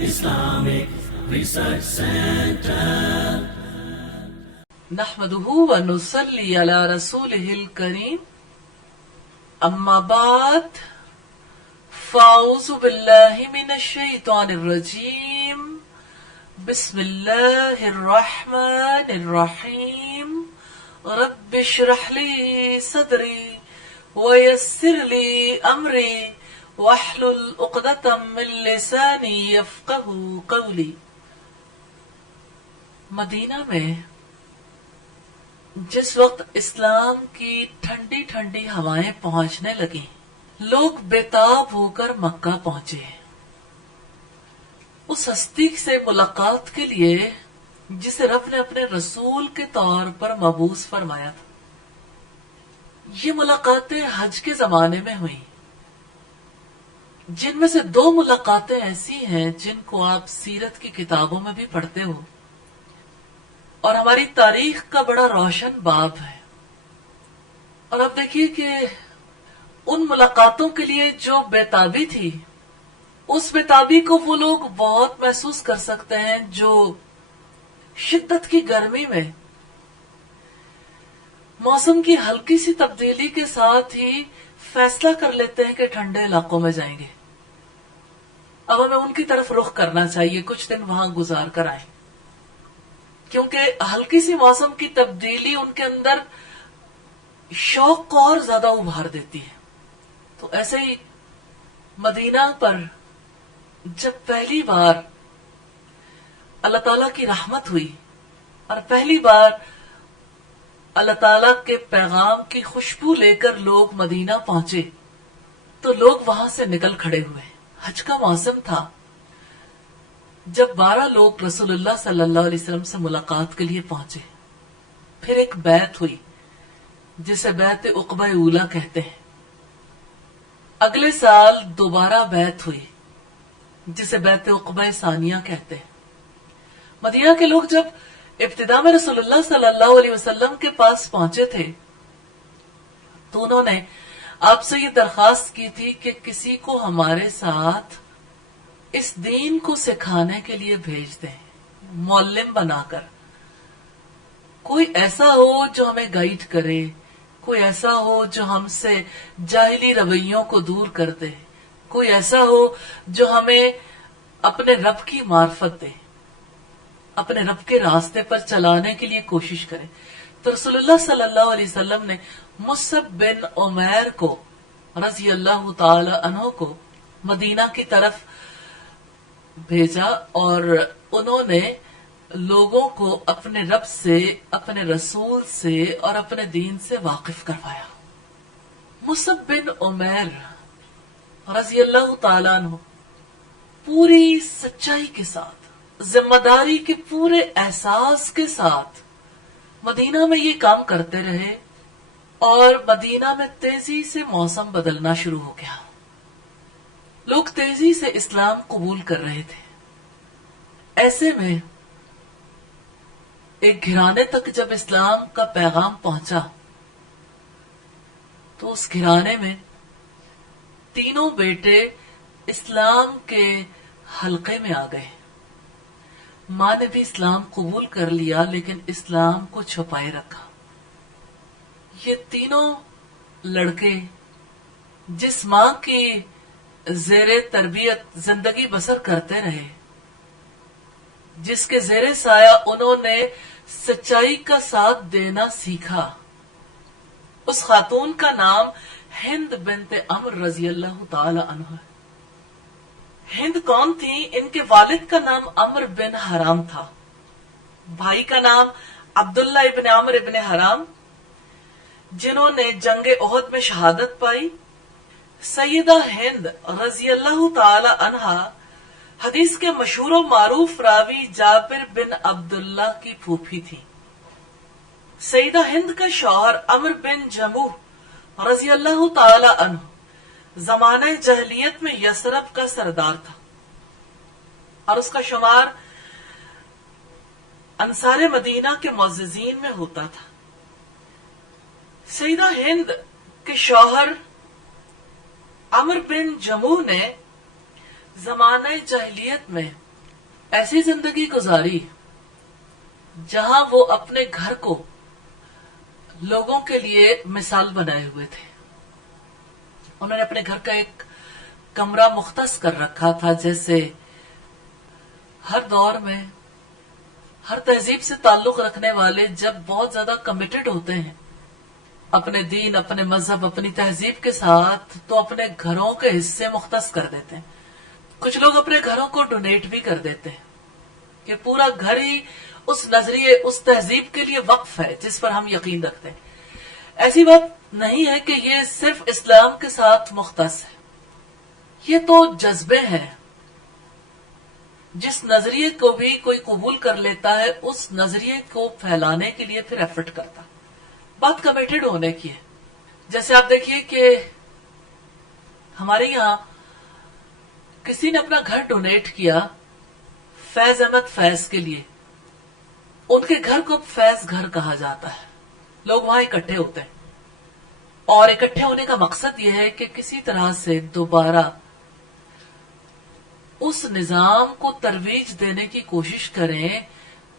Islamic Research Center. نحمده ونصلي على رسوله الكريم أما بعد فأعوذ بالله من الشيطان الرجيم بسم الله الرحمن الرحيم رب اشرح لي صدري ويسر لي أمري واحلل عقدة من لساني يفقهوا قولي. مدینہ میں جس وقت اسلام کی ٹھنڈی ٹھنڈی ہوائیں پہنچنے لگیں، لوگ بےتاب ہو کر مکہ پہنچے اس ہستی سے ملاقات کے لیے جسے رب نے اپنے رسول کے طور پر مبعوث فرمایا تھا. یہ ملاقاتیں حج کے زمانے میں ہوئیں، جن میں سے 2 ملاقاتیں ایسی ہیں جن کو آپ سیرت کی کتابوں میں بھی پڑھتے ہو اور ہماری تاریخ کا بڑا روشن باب ہے. اور اب دیکھیے کہ ان ملاقاتوں کے لیے جو بےتابی تھی، اس بےتابی کو وہ لوگ بہت محسوس کر سکتے ہیں جو شدت کی گرمی میں موسم کی ہلکی سی تبدیلی کے ساتھ ہی فیصلہ کر لیتے ہیں کہ ٹھنڈے علاقوں میں جائیں گے. اب ہمیں ان کی طرف رخ کرنا چاہیے، کچھ دن وہاں گزار کر آئیں، کیونکہ ہلکی سی موسم کی تبدیلی ان کے اندر شوق کو اور زیادہ ابھار دیتی ہے. تو ایسے ہی مدینہ پر جب پہلی بار اللہ تعالیٰ کی رحمت ہوئی اور پہلی بار اللہ تعالیٰ کے پیغام کی خوشبو لے کر لوگ مدینہ پہنچے تو لوگ وہاں سے نکل کھڑے ہوئے. حج کا موسم تھا جب 12 لوگ رسول اللہ صلی اللہ علیہ وسلم سے ملاقات کے لیے پہنچے. پھر ایک بیعت ہوئی جسے بیعت عقبہ اولیٰ کہتے ہیں. اگلے سال دوبارہ بیعت ہوئی جسے بیعت عقبہ ثانیہ کہتے ہیں. مدینہ کے لوگ جب ابتدا میں رسول اللہ صلی اللہ علیہ وسلم کے پاس پہنچے تھے تو انہوں نے آپ سے یہ درخواست کی تھی کہ کسی کو ہمارے ساتھ اس دین کو سکھانے کے لیے بھیج دیں، معلم بنا کر. کوئی ایسا ہو جو ہمیں گائیڈ کرے، کوئی ایسا ہو جو ہم سے جاہلی رویوں کو دور کر دے، کوئی ایسا ہو جو ہمیں اپنے رب کی معرفت دے، اپنے رب کے راستے پر چلانے کے لیے کوشش کرے. تو رسول اللہ صلی اللہ علیہ وسلم نے مصعب بن عمیر کو رضی اللہ تعالی عنہ کو مدینہ کی طرف بھیجا اور انہوں نے لوگوں کو اپنے رب سے، اپنے رسول سے اور اپنے دین سے واقف کروایا. مصعب بن عمیر رضی اللہ تعالی عنہ پوری سچائی کے ساتھ، ذمہ داری کے پورے احساس کے ساتھ مدینہ میں یہ کام کرتے رہے اور مدینہ میں تیزی سے موسم بدلنا شروع ہو گیا. لوگ تیزی سے اسلام قبول کر رہے تھے. ایسے میں ایک گھرانے تک جب اسلام کا پیغام پہنچا تو اس گھرانے میں 3 بیٹے اسلام کے حلقے میں آ گئے. ماں نے بھی اسلام قبول کر لیا لیکن اسلام کو چھپائے رکھا. یہ 3 لڑکے جس ماں کی زیر تربیت زندگی بسر کرتے رہے، جس کے زیر سایہ انہوں نے سچائی کا ساتھ دینا سیکھا، اس خاتون کا نام ہند بنت عمر رضی اللہ تعالی عنہ ہے. ہند کون تھی؟ ان کے والد کا نام عمر بن حرام تھا، بھائی کا نام عبداللہ ابن عمر ابن حرام، جنہوں نے جنگ احد میں شہادت پائی. سیدہ ہند رضی اللہ تعالی عنہا حدیث کے مشہور و معروف راوی جابر بن عبداللہ کی پھوپھی تھی. سیدہ ہند کا شوہر عمر بن جموح رضی اللہ تعالی عنہ زمانہ جاہلیت میں یثرب کا سردار تھا اور اس کا شمار انصار مدینہ کے معززین میں ہوتا تھا. سیدہ ہند کے شوہر عمر بن جموح نے زمانہ جاہلیت میں ایسی زندگی گزاری جہاں وہ اپنے گھر کو لوگوں کے لیے مثال بنائے ہوئے تھے. انہوں نے اپنے گھر کا ایک کمرہ مختص کر رکھا تھا، جیسے ہر دور میں ہر تہذیب سے تعلق رکھنے والے جب بہت زیادہ کمیٹڈ ہوتے ہیں اپنے دین، اپنے مذہب، اپنی تہذیب کے ساتھ، تو اپنے گھروں کے حصے مختص کر دیتے ہیں. کچھ لوگ اپنے گھروں کو ڈونیٹ بھی کر دیتے ہیں کہ پورا گھر ہی اس نظریے، اس تہذیب کے لیے وقف ہے جس پر ہم یقین رکھتے ہیں. ایسی بات نہیں ہے کہ یہ صرف اسلام کے ساتھ مختص ہے. یہ تو جذبے ہیں. جس نظریے کو بھی کوئی قبول کر لیتا ہے اس نظریے کو پھیلانے کے لیے پھر ایفرٹ کرتا. بات کمیٹڈ ہونے کی ہے. جیسے آپ دیکھیے کہ ہمارے یہاں کسی نے اپنا گھر ڈونیٹ کیا فیض احمد فیض کے لیے. ان کے گھر کو فیض گھر کہا جاتا ہے. لوگ وہاں اکٹھے ہوتے ہیں اور اکٹھے ہونے کا مقصد یہ ہے کہ کسی طرح سے دوبارہ اس نظام کو ترویج دینے کی کوشش کریں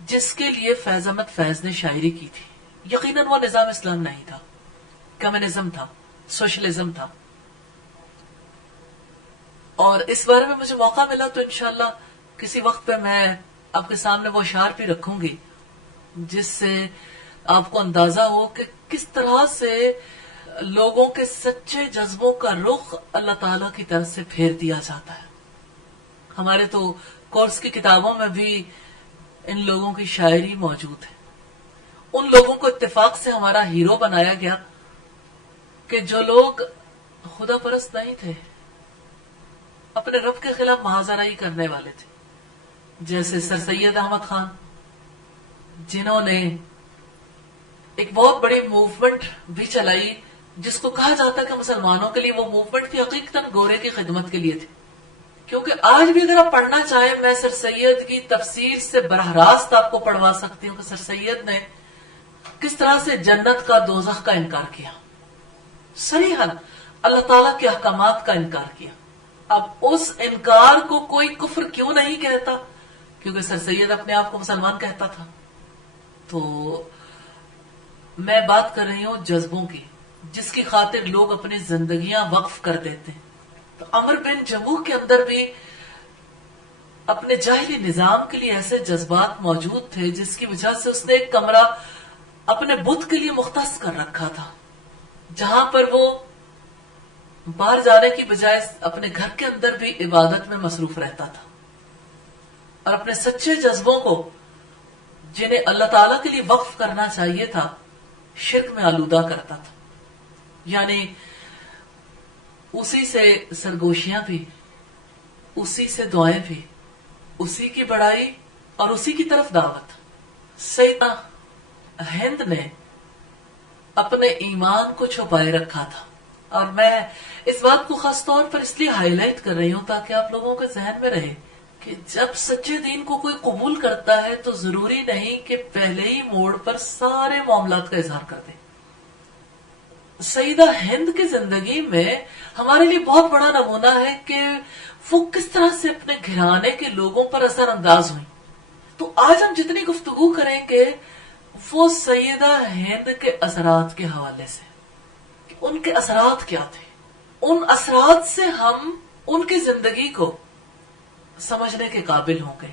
جس کے لیے فیض احمد فیض نے شاعری کی تھی. یقیناً وہ نظام اسلام نہیں تھا، کمیونزم تھا، سوشلزم تھا. اور اس بارے میں مجھے موقع ملا تو انشاءاللہ کسی وقت پہ میں آپ کے سامنے وہ اشعار بھی رکھوں گی جس سے آپ کو اندازہ ہو کہ کس طرح سے لوگوں کے سچے جذبوں کا رخ اللہ تعالیٰ کی طرف سے پھیر دیا جاتا ہے. ہمارے تو کورس کی کتابوں میں بھی ان لوگوں کی شاعری موجود ہے. ان لوگوں کو اتفاق سے ہمارا ہیرو بنایا گیا کہ جو لوگ خدا پرست نہیں تھے، اپنے رب کے خلاف محاذرائی کرنے والے تھے، جیسے سر سید احمد خان، جنہوں نے ایک بہت بڑی موومنٹ بھی چلائی جس کو کہا جاتا ہے کہ مسلمانوں کے لیے وہ موومنٹ تھی، حقیقتاً گورے کی خدمت کے لیے تھی. کیونکہ آج بھی اگر آپ پڑھنا چاہیں، میں سر سید کی تفسیر سے براہ راست آپ کو پڑھوا سکتی ہوں کہ سر سید نے کس طرح سے جنت کا، دوزخ کا انکار کیا، صریحاً اللہ تعالیٰ کے احکامات کا انکار کیا. اب اس انکار کو کوئی کفر کیوں نہیں کہتا؟ کیونکہ سر سید اپنے آپ کو مسلمان کہتا تھا. تو میں بات کر رہی ہوں جذبوں کی، جس کی خاطر لوگ اپنی زندگیاں وقف کر دیتے ہیں. تو عمر بن جموح کے اندر بھی اپنے جاہلی نظام کے لیے ایسے جذبات موجود تھے جس کی وجہ سے اس نے ایک کمرہ اپنے بت کے لیے مختص کر رکھا تھا، جہاں پر وہ باہر جانے کی بجائے اپنے گھر کے اندر بھی عبادت میں مصروف رہتا تھا اور اپنے سچے جذبوں کو، جنہیں اللہ تعالیٰ کے لیے وقف کرنا چاہیے تھا، شرک میں آلودہ کرتا تھا. یعنی اسی سے سرگوشیاں بھی، اسی سے دعائیں بھی، اسی کی بڑائی اور اسی کی طرف دعوت. سیدہ ہند نے اپنے ایمان کو چھپائے رکھا تھا. اور میں اس بات کو خاص طور پر اس لیے ہائی لائٹ کر رہی ہوں تاکہ آپ لوگوں کے ذہن میں رہے کہ جب سچے دین کو کوئی قبول کرتا ہے تو ضروری نہیں کہ پہلے ہی موڑ پر سارے معاملات کا اظہار کر دے. سیدہ ہند کی زندگی میں ہمارے لیے بہت بڑا نمونہ ہے کہ وہ کس طرح سے اپنے گھرانے کے لوگوں پر اثر انداز ہوئی. تو آج ہم جتنی گفتگو کریں کہ وہ سیدہ ہند کے اثرات کے حوالے سے، کہ ان کے اثرات کیا تھے، ان اثرات سے ہم ان کی زندگی کو سمجھنے کے قابل ہوں گے.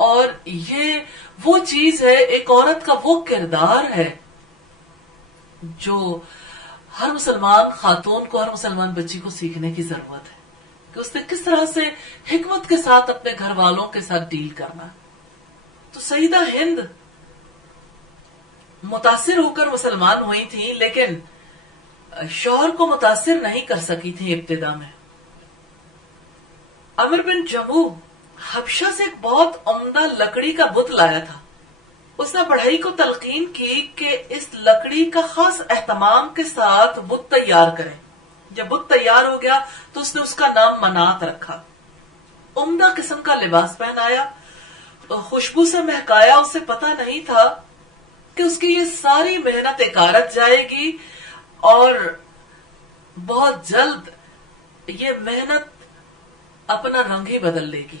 اور یہ وہ چیز ہے، ایک عورت کا وہ کردار ہے جو ہر مسلمان خاتون کو، ہر مسلمان بچی کو سیکھنے کی ضرورت ہے کہ اس نے کس طرح سے حکمت کے ساتھ اپنے گھر والوں کے ساتھ ڈیل کرنا ہے. تو سیدہ ہند متاثر ہو کر مسلمان ہوئی تھیں، لیکن شوہر کو متاثر نہیں کر سکی تھیں ابتدا میں. عمر بن جموح حبشہ سے ایک بہت عمدہ لکڑی کا بت لایا تھا. اس نے بڑھئی کو تلقین کی کہ اس لکڑی کا خاص اہتمام کے ساتھ بت تیار کریں. جب بت تیار ہو گیا تو اس نے اس کا نام منات رکھا. عمدہ قسم کا لباس پہنایا، خوشبو سے مہکایا. اسے پتا نہیں تھا کہ اس کی یہ ساری محنت اکارت جائے گی اور بہت جلد یہ محنت اپنا رنگ ہی بدل لے گی.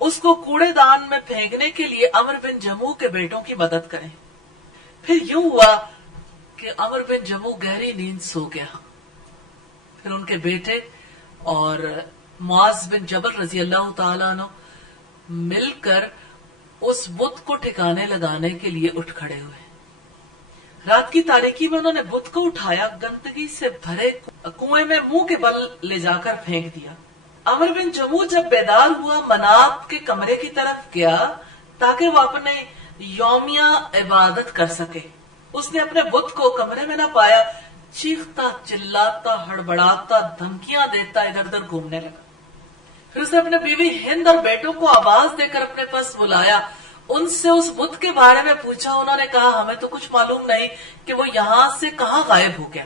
اس کو کوڑے دان میں پھینکنے کے لیے عمر بن جموح کے بیٹوں کی مدد کریں۔ پھر یوں ہوا کہ عمر بن جموح گہری نیند سو گیا۔ پھر ان کے بیٹے اور معاذ بن جبل رضی اللہ تعالیٰ عنہ مل کر اس بت کو ٹھکانے لگانے کے لیے اٹھ کھڑے ہوئے۔ رات کی تاریکی میں انہوں نے بت کو اٹھایا، گندگی سے بھرے کنویں میں منہ کے بل لے جا کر پھینک دیا۔ عمر بن جموح جب بیدار ہوا منات کے کمرے کی طرف گیا تاکہ وہ اپنے یومیہ عبادت کر سکے۔ اس نے اپنے بت کو کمرے میں نہ پایا، چیختا چلاتا ہڑبڑاتا دھمکیاں دیتا ادھر ادھر گھومنے لگا۔ پھر اس نے اپنے بیوی ہند اور بیٹوں کو آواز دے کر اپنے پاس بلایا، ان سے اس بت کے بارے میں پوچھا۔ انہوں نے کہا ہمیں تو کچھ معلوم نہیں کہ وہ یہاں سے کہاں غائب ہو گیا۔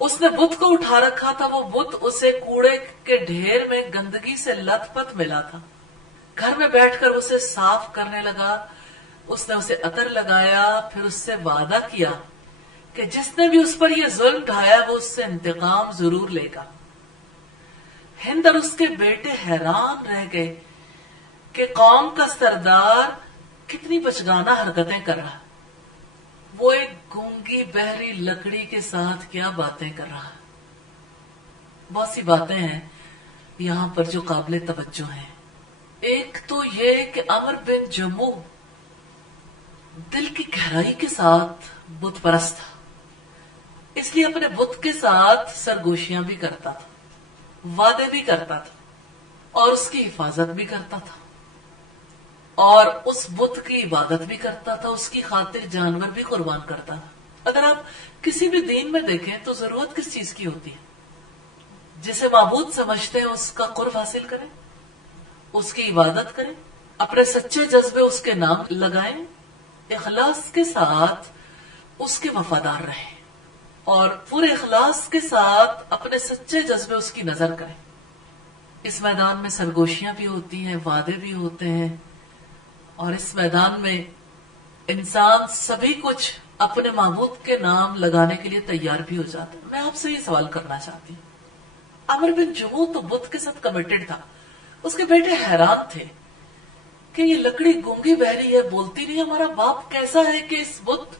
اس نے بت کو اٹھا رکھا تھا، وہ بت اسے کوڑے کے ڈھیر میں گندگی سے لت پت ملا تھا۔ گھر میں بیٹھ کر اسے صاف کرنے لگا۔ اس نے اسے عطر لگایا، پھر اس سے وعدہ کیا کہ جس نے بھی اس پر یہ ظلم ڈھایا وہ اس سے انتقام ضرور لے گا۔ ہند اور اس کے بیٹے حیران رہ گئے کہ قوم کا سردار کتنی بچگانہ حرکتیں کر رہا، وہ ایک گونگی بہری لکڑی کے ساتھ کیا باتیں کر رہا۔ بہت سی باتیں ہیں یہاں پر جو قابل توجہ ہیں۔ ایک تو یہ کہ عمر بن جموح دل کی گہرائی کے ساتھ بت پرست تھا، اس لیے اپنے بت کے ساتھ سرگوشیاں بھی کرتا تھا، وعدے بھی کرتا تھا اور اس کی حفاظت بھی کرتا تھا اور اس بت کی عبادت بھی کرتا تھا، اس کی خاطر جانور بھی قربان کرتا تھا۔ اگر آپ کسی بھی دین میں دیکھیں تو ضرورت کس چیز کی ہوتی ہے؟ جسے معبود سمجھتے ہیں اس کا قرب حاصل کریں، اس کی عبادت کریں، اپنے سچے جذبے اس کے نام لگائیں، اخلاص کے ساتھ اس کے وفادار رہیں اور پورے اخلاص کے ساتھ اپنے سچے جذبے اس کی نظر کریں۔ اس میدان میں سرگوشیاں بھی ہوتی ہیں، وعدے بھی ہوتے ہیں، اور اس میدان میں انسان سبھی کچھ اپنے معبود کے نام لگانے کے لیے تیار بھی ہو جاتا ہے۔ میں آپ سے یہ سوال کرنا چاہتی ہوں، عمر بن جموح تو بت کے ساتھ کمیٹڈ تھا، اس کے بیٹے حیران تھے کہ یہ لکڑی گونگی بہری ہے، بولتی نہیں، ہمارا باپ کیسا ہے کہ اس بت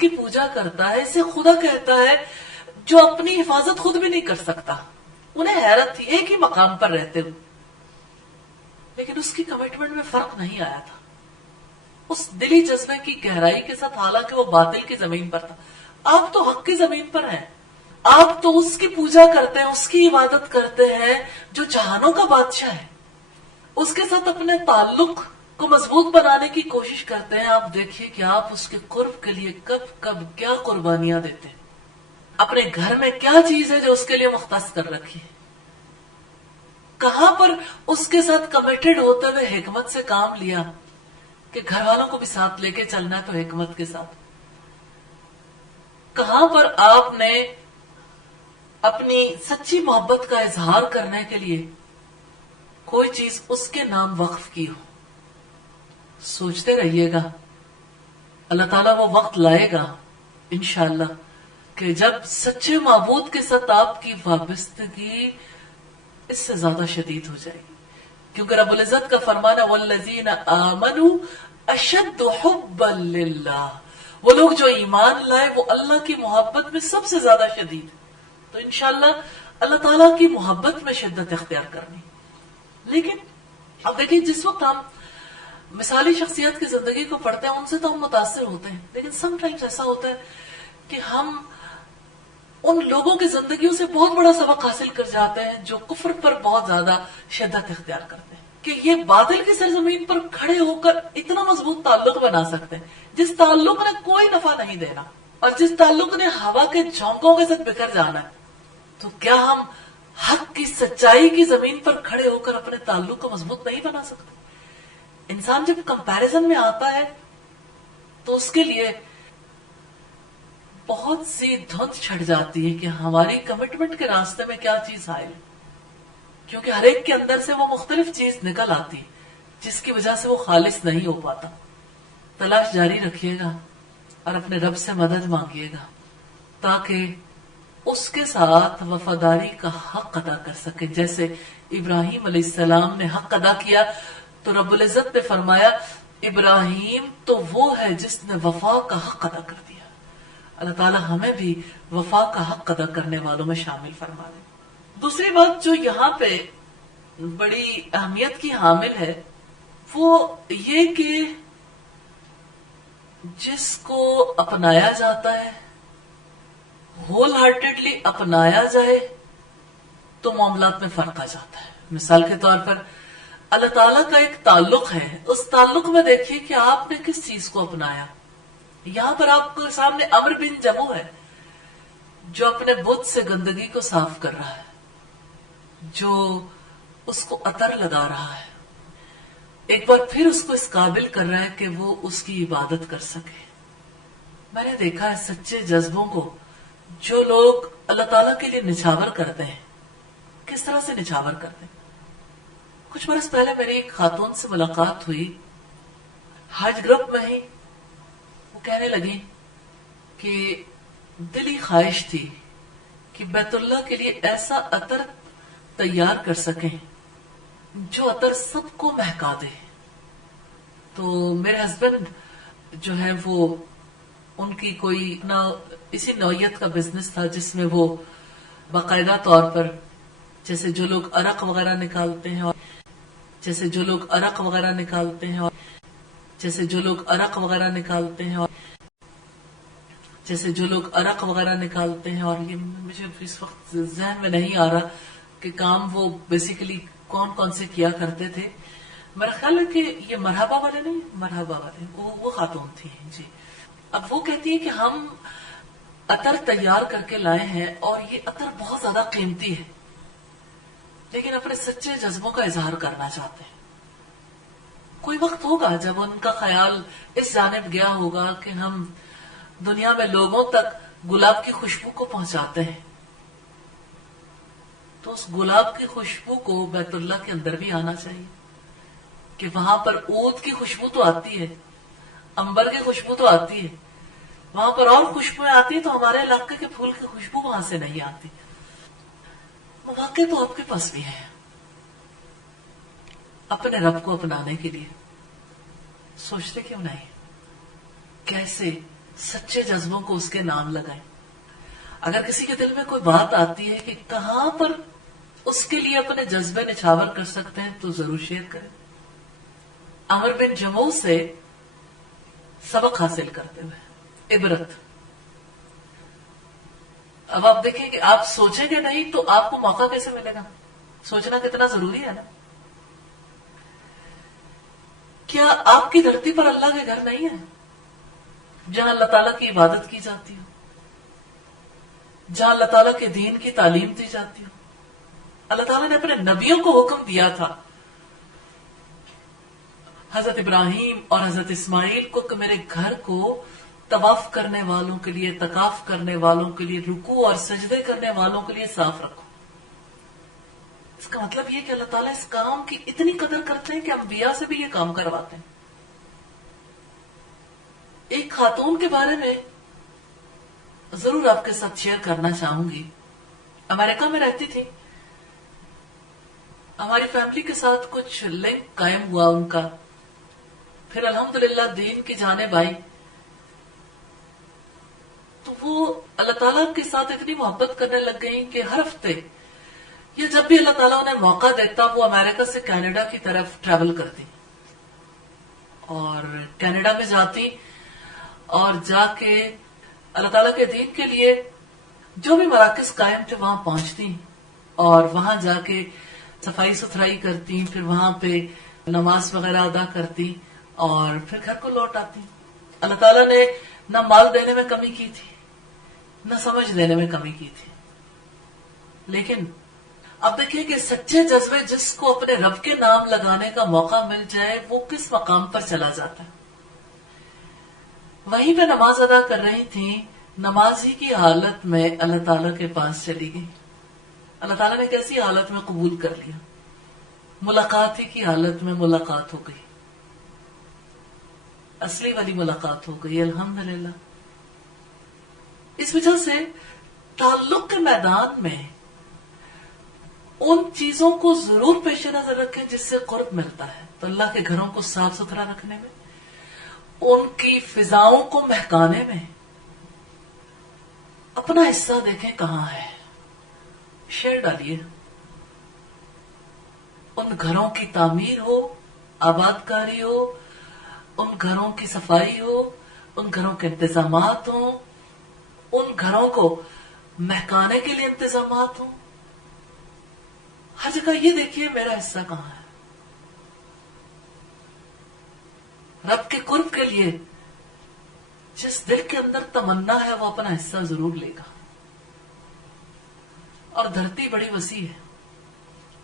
کی پوجا کرتا ہے، اسے خدا کہتا ہے جو اپنی حفاظت خود بھی نہیں کر سکتا۔ انہیں حیرت تھی ایک ہی مقام پر رہتے ہوئے، لیکن اس کی کمٹمنٹ میں فرق نہیں آیا تھا، اس دلی جذبے کی گہرائی کے ساتھ، حالانکہ وہ باطل کی زمین پر تھا۔ آپ تو حق کی زمین پر ہیں، آپ تو اس کی پوجا کرتے ہیں، اس کی عبادت کرتے ہیں جو جہانوں کا بادشاہ ہے، اس کے ساتھ اپنے تعلق کو مضبوط بنانے کی کوشش کرتے ہیں۔ آپ دیکھیے کہ آپ اس کے قرب کے لیے کب کب کیا قربانیاں دیتے ہیں، اپنے گھر میں کیا چیز ہے جو اس کے لیے مختص کر رکھی ہے، کہاں پر اس کے ساتھ کمیٹڈ ہوتے ہوئے حکمت سے کام لیا کہ گھر والوں کو بھی ساتھ لے کے چلنا ہے تو حکمت کے ساتھ، کہاں پر آپ نے اپنی سچی محبت کا اظہار کرنے کے لیے کوئی چیز اس کے نام وقف کی ہو۔ سوچتے رہیے گا، اللہ تعالیٰ وہ وقت لائے گا انشاءاللہ کہ جب سچے معبود کے ساتھ آپ کی وابستگی اس سے زیادہ شدید ہو جائے گی، کیونکہ رب العزت کا فرمانا والذین آمنوا اشد حبا للہ، وہ لوگ جو ایمان لائے وہ اللہ کی محبت میں سب سے زیادہ شدید۔ تو انشاءاللہ اللہ تعالیٰ کی محبت میں شدت اختیار کرنی۔ لیکن اب دیکھیں، جس وقت ہم مثالی شخصیت کی زندگی کو پڑھتے ہیں ان سے تو ہم متاثر ہوتے ہیں، لیکن سم ٹائمز ایسا ہوتا ہے کہ ہم ان لوگوں کی زندگیوں سے بہت بڑا سبق حاصل کر جاتے ہیں جو کفر پر بہت زیادہ شدت اختیار کرتے ہیں، کہ یہ باطل کی سرزمین پر کھڑے ہو کر اتنا مضبوط تعلق بنا سکتے ہیں جس تعلق نے کوئی نفع نہیں دینا اور جس تعلق نے ہوا کے جھونکوں کے ساتھ بکھر جانا ہے۔ تو کیا ہم حق کی سچائی کی زمین پر کھڑے ہو کر اپنے تعلق کو مضبوط نہیں بنا سکتے؟ انسان جب کمپیریزن میں آتا ہے تو اس کے لیے بہت سی دھند چھٹ جاتی ہے کہ ہماری کمٹمنٹ کے راستے میں کیا چیز حائل ہے، کیونکہ ہر ایک کے اندر سے وہ مختلف چیز نکل آتی ہے جس کی وجہ سے وہ خالص نہیں ہو پاتا۔ تلاش جاری رکھیے گا اور اپنے رب سے مدد مانگیے گا تاکہ اس کے ساتھ وفاداری کا حق ادا کر سکے، جیسے ابراہیم علیہ السلام نے حق ادا کیا تو رب العزت نے فرمایا ابراہیم تو وہ ہے جس نے وفا کا حق ادا کر دیا. اللہ تعالیٰ ہمیں بھی وفا کا حق ادا کرنے والوں میں شامل فرما دے. دوسری بات جو یہاں پہ بڑی اہمیت کی حامل ہے وہ یہ کہ جس کو اپنایا جاتا ہے ہول ہارٹیڈلی اپنایا جائے تو معاملات میں فرق آ جاتا ہے. مثال کے طور پر اللہ تعالیٰ کا ایک تعلق ہے، اس تعلق میں دیکھیے کہ آپ نے کس چیز کو اپنایا. یہاں پر آپ کو سامنے عمرو بن جموح ہے جو اپنے بت سے گندگی کو صاف کر رہا ہے، جو اس کو عطر لگا رہا ہے، ایک بار پھر اس کو اس قابل کر رہا ہے کہ وہ اس کی عبادت کر سکے. میں نے دیکھا ہے سچے جذبوں کو جو لوگ اللہ تعالیٰ کے لیے نچھاور کرتے ہیں کس طرح سے نچھاور کرتے ہیں. کچھ برس پہلے میری ایک خاتون سے ملاقات ہوئی حج گروپ میں ہی. وہ کہنے لگی کہ دلی خواہش تھی کہ بیت اللہ کے لیے ایسا عطر تیار کر سکیں جو عطر سب کو مہکا دے. تو میرے ہسبینڈ جو ہے وہ ان کی کوئی اسی نوعیت کا بزنس تھا جس میں وہ باقاعدہ طور پر جیسے جو لوگ عرق وغیرہ نکالتے ہیں اور جیسے جو لوگ عرق وغیرہ نکالتے ہیں اور جیسے جو لوگ عرق وغیرہ نکالتے ہیں اور جیسے جو لوگ عرق وغیرہ نکالتے ہیں اور یہ مجھے اس وقت ذہن میں نہیں آ رہا کہ کام وہ بیسیکلی کون کون سے کیا کرتے تھے. میرا خیال ہے کہ یہ مرحبا والے نہیں، مرحبا والے وہ خاتون تھی جی. اب وہ کہتی ہے کہ ہم عطر تیار کر کے لائے ہیں اور یہ عطر بہت زیادہ قیمتی ہے لیکن اپنے سچے جذبوں کا اظہار کرنا چاہتے ہیں. کوئی وقت ہوگا جب ان کا خیال اس جانب گیا ہوگا کہ ہم دنیا میں لوگوں تک گلاب کی خوشبو کو پہنچاتے ہیں تو اس گلاب کی خوشبو کو بیت اللہ کے اندر بھی آنا چاہیے کہ وہاں پر عود کی خوشبو تو آتی ہے، امبر کی خوشبو تو آتی ہے، وہاں پر اور خوشبویں آتی ہیں تو ہمارے علاقے کے پھول کی خوشبو وہاں سے نہیں آتی. مواقع تو آپ کے پاس بھی ہے اپنے رب کو اپنانے کے لیے. سوچتے کیوں نہیں کیسے سچے جذبوں کو اس کے نام لگائیں. اگر کسی کے دل میں کوئی بات آتی ہے کہ کہاں پر اس کے لیے اپنے جذبے نچھاور کر سکتے ہیں تو ضرور شیئر کریں. عمرو بن جموح سے سبق حاصل کرتے ہوئے عبرت. اب آپ دیکھیں کہ آپ سوچیں گے نہیں تو آپ کو موقع کیسے ملے گا. سوچنا کتنا ضروری ہے نا. کیا آپ کی دھرتی پر اللہ کے گھر نہیں ہے جہاں اللہ تعالیٰ کی عبادت کی جاتی ہو، جہاں اللہ تعالیٰ کے دین کی تعلیم دی جاتی ہو. اللہ تعالیٰ نے اپنے نبیوں کو حکم دیا تھا حضرت ابراہیم اور حضرت اسماعیل کو کہ میرے گھر کو طواف کرنے والوں کے لیے، اعتکاف کرنے والوں کے لیے، رکوع اور سجدے کرنے والوں کے لیے صاف رکھو. اس کا مطلب یہ کہ اللہ تعالیٰ اس کام کی اتنی قدر کرتے ہیں کہ انبیاء سے بھی یہ کام کرواتے ہیں. ایک خاتون کے بارے میں ضرور آپ کے ساتھ شیئر کرنا چاہوں گی. امریکہ میں رہتی تھی، ہماری فیملی کے ساتھ کچھ لنک قائم ہوا ان کا، پھر الحمدللہ دین کی جانب آئی تو وہ اللہ تعالیٰ کے ساتھ اتنی محبت کرنے لگ گئی کہ ہر ہفتے یا جب بھی اللہ تعالیٰ انہیں موقع دیتا وہ امریکہ سے کینیڈا کی طرف ٹریول کرتی اور کینیڈا میں جاتی اور جا کے اللہ تعالیٰ کے دین کے لیے جو بھی مراکز قائم تھے وہاں پہنچتی اور وہاں جا کے صفائی ستھرائی کرتی، پھر وہاں پہ نماز وغیرہ ادا کرتی اور پھر گھر کو لوٹ آتی. اللہ تعالیٰ نے نہ مال دینے میں کمی کی تھی نہ سمجھ دینے میں کمی کی تھی. لیکن اب دیکھیں کہ سچے جذبے جس کو اپنے رب کے نام لگانے کا موقع مل جائے وہ کس مقام پر چلا جاتا ہے. وہیں پہ نماز ادا کر رہی تھی، نماز ہی کی حالت میں اللہ تعالیٰ کے پاس چلی گئی. اللہ تعالیٰ نے کیسی حالت میں قبول کر لیا، ملاقات ہی کی حالت میں ملاقات ہو گئی، اصلی والی ملاقات ہو گئی. الحمدللہ. اس وجہ سے تعلق کے میدان میں ان چیزوں کو ضرور پیش نظر رکھیں جس سے قرب ملتا ہے. تو اللہ کے گھروں کو صاف ستھرا رکھنے میں، ان کی فضاؤں کو مہکانے میں اپنا حصہ دیکھیں کہاں ہے، شیئر ڈالیے. ان گھروں کی تعمیر ہو، آباد کاری ہو، ان گھروں کی صفائی ہو، ان گھروں کے انتظامات ہوں، ان گھروں کو مہکانے کے لیے انتظامات ہوں. ہر جگہ یہ دیکھیے میرا حصہ کہاں ہے. رب کے قرب کے لیے جس دل کے اندر تمنا ہے وہ اپنا حصہ ضرور لے گا. اور دھرتی بڑی وسیع ہے،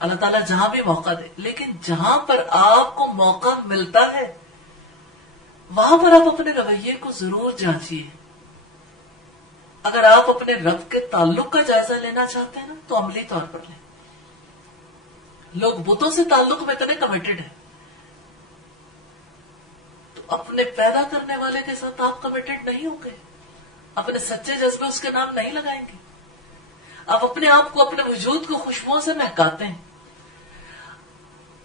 اللہ تعالیٰ جہاں بھی موقع دے، لیکن جہاں پر آپ کو موقع ملتا ہے وہاں پر آپ اپنے رویے کو ضرور جانچیے. اگر آپ اپنے رب کے تعلق کا جائزہ لینا چاہتے ہیں نا تو عملی طور پر لیں. لوگ بتوں سے تعلق میں اتنے کمیٹڈ ہیں، تو اپنے پیدا کرنے والے کے ساتھ آپ کمیٹڈ نہیں ہوں گے، اپنے سچے جذبے اس کے نام نہیں لگائیں گے. آپ اپنے آپ کو، اپنے وجود کو خوشبوؤں سے مہکاتے ہیں،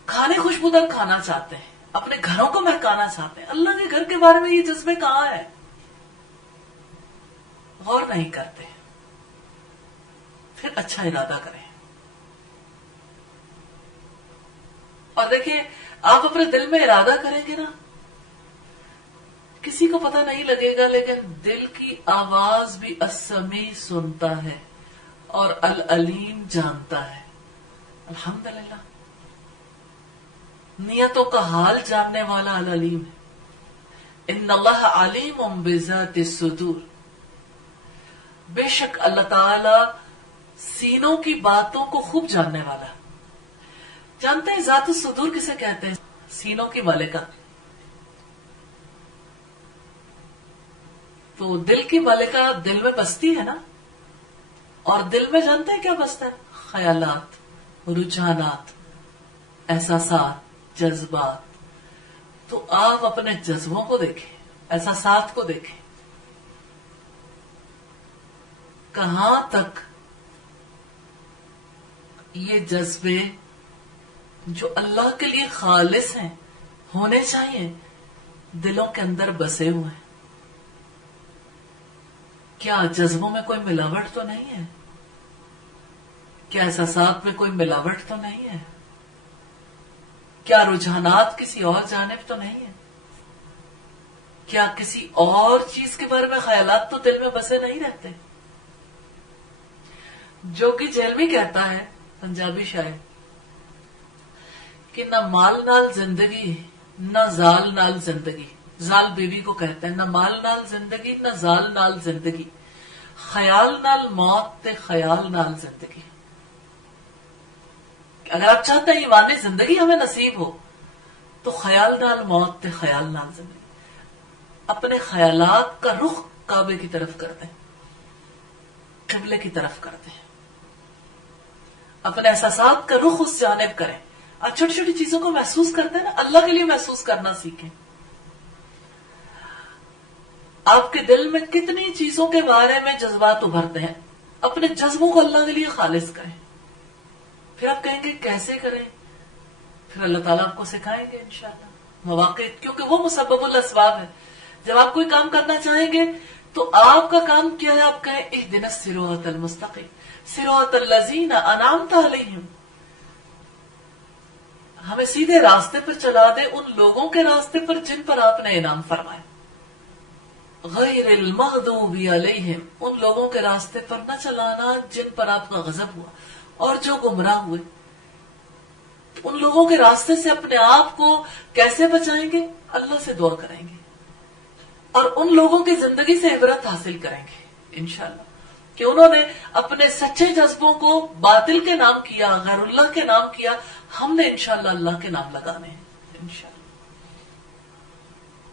کھانے خوشبودار کھانا چاہتے ہیں، اپنے گھروں کو مہکانا چاہتے ہیں. اللہ کے گھر کے بارے میں یہ جذبے کہاں ہیں؟ غور نہیں کرتے. پھر اچھا ارادہ کریں. اور دیکھیں، آپ اپنے دل میں ارادہ کریں گے نا، کسی کو پتہ نہیں لگے گا، لیکن دل کی آواز بھی السمیع سنتا ہے اور العلیم جانتا ہے. الحمدللہ، نیتوں کا حال جاننے والا العلیم ہے. ان اللہ علیم بذات الصدور. بے شک اللہ تعالی سینوں کی باتوں کو خوب جاننے والا. جانتے ہیں ذات الصدور کسے کہتے ہیں؟ سینوں کی ملکہ. تو دل کی ملکہ دل میں بستی ہے نا، اور دل میں جانتے ہیں کیا بستا ہے؟ خیالات، رجحانات، احساسات، جذبات. تو آپ اپنے جذبوں کو دیکھیں، احساسات کو دیکھیں، کہاں تک یہ جذبے جو اللہ کے لیے خالص ہیں، ہونے چاہیے، دلوں کے اندر بسے ہوئے ہیں. کیا جذبوں میں کوئی ملاوٹ تو نہیں ہے؟ کیا احساسات میں کوئی ملاوٹ تو نہیں ہے؟ کیا رجحانات کسی اور جانب تو نہیں ہے؟ کیا کسی اور چیز کے بارے میں خیالات تو دل میں بسے نہیں رہتے؟ جوگی جیلمی کہتا ہے، پنجابی شاعر، کہ نہ مال نال زندگی نہ زال نال زندگی. زال بیوی کو کہتے ہیں، نہ مال نال زندگی نہ زال نال زندگی، خیال نال موت تے خیال نال زندگی. اگر آپ چاہتے ہیں ایوانی زندگی ہمیں نصیب ہو تو خیال نال موت تے خیال نال زندگی. اپنے خیالات کا رخ کعبے کی طرف کر دیں، قبلے کی طرف کر دیں. اپنے احساسات کا رخ اس جانب کریں. آپ چھوٹی چھوٹی چیزوں کو محسوس کرتے ہیں نا، اللہ کے لیے محسوس کرنا سیکھیں. آپ کے دل میں کتنی چیزوں کے بارے میں جذبات ابھرتے ہیں، اپنے جذبوں کو اللہ کے لیے خالص کریں. پھر آپ کہیں گے کیسے کریں؟ پھر اللہ تعالیٰ آپ کو سکھائیں گے انشاءاللہ. مواقع، کیونکہ وہ مسبب الاسباب ہے. جب آپ کوئی کام کرنا چاہیں گے تو آپ کا کام کیا ہے؟ آپ کہیں اہدنا الصراط المستقیم صراط الذین انعمت علیہم. ہمیں سیدھے راستے پر چلا دے، ان لوگوں کے راستے پر جن پر آپ نے انعام فرمائے. غیر المغضوب علیہم، ان لوگوں کے راستے پر نہ چلانا جن پر آپ کا غضب ہوا اور جو گمراہ ہوئے. ان لوگوں کے راستے سے اپنے آپ کو کیسے بچائیں گے؟ اللہ سے دعا کریں گے اور ان لوگوں کی زندگی سے عبرت حاصل کریں گے انشاءاللہ، کہ انہوں نے اپنے سچے جذبوں کو باطل کے نام کیا، غیر اللہ کے نام کیا. ہم نے انشاءاللہ اللہ کے نام لگانے ہیں انشاءاللہ.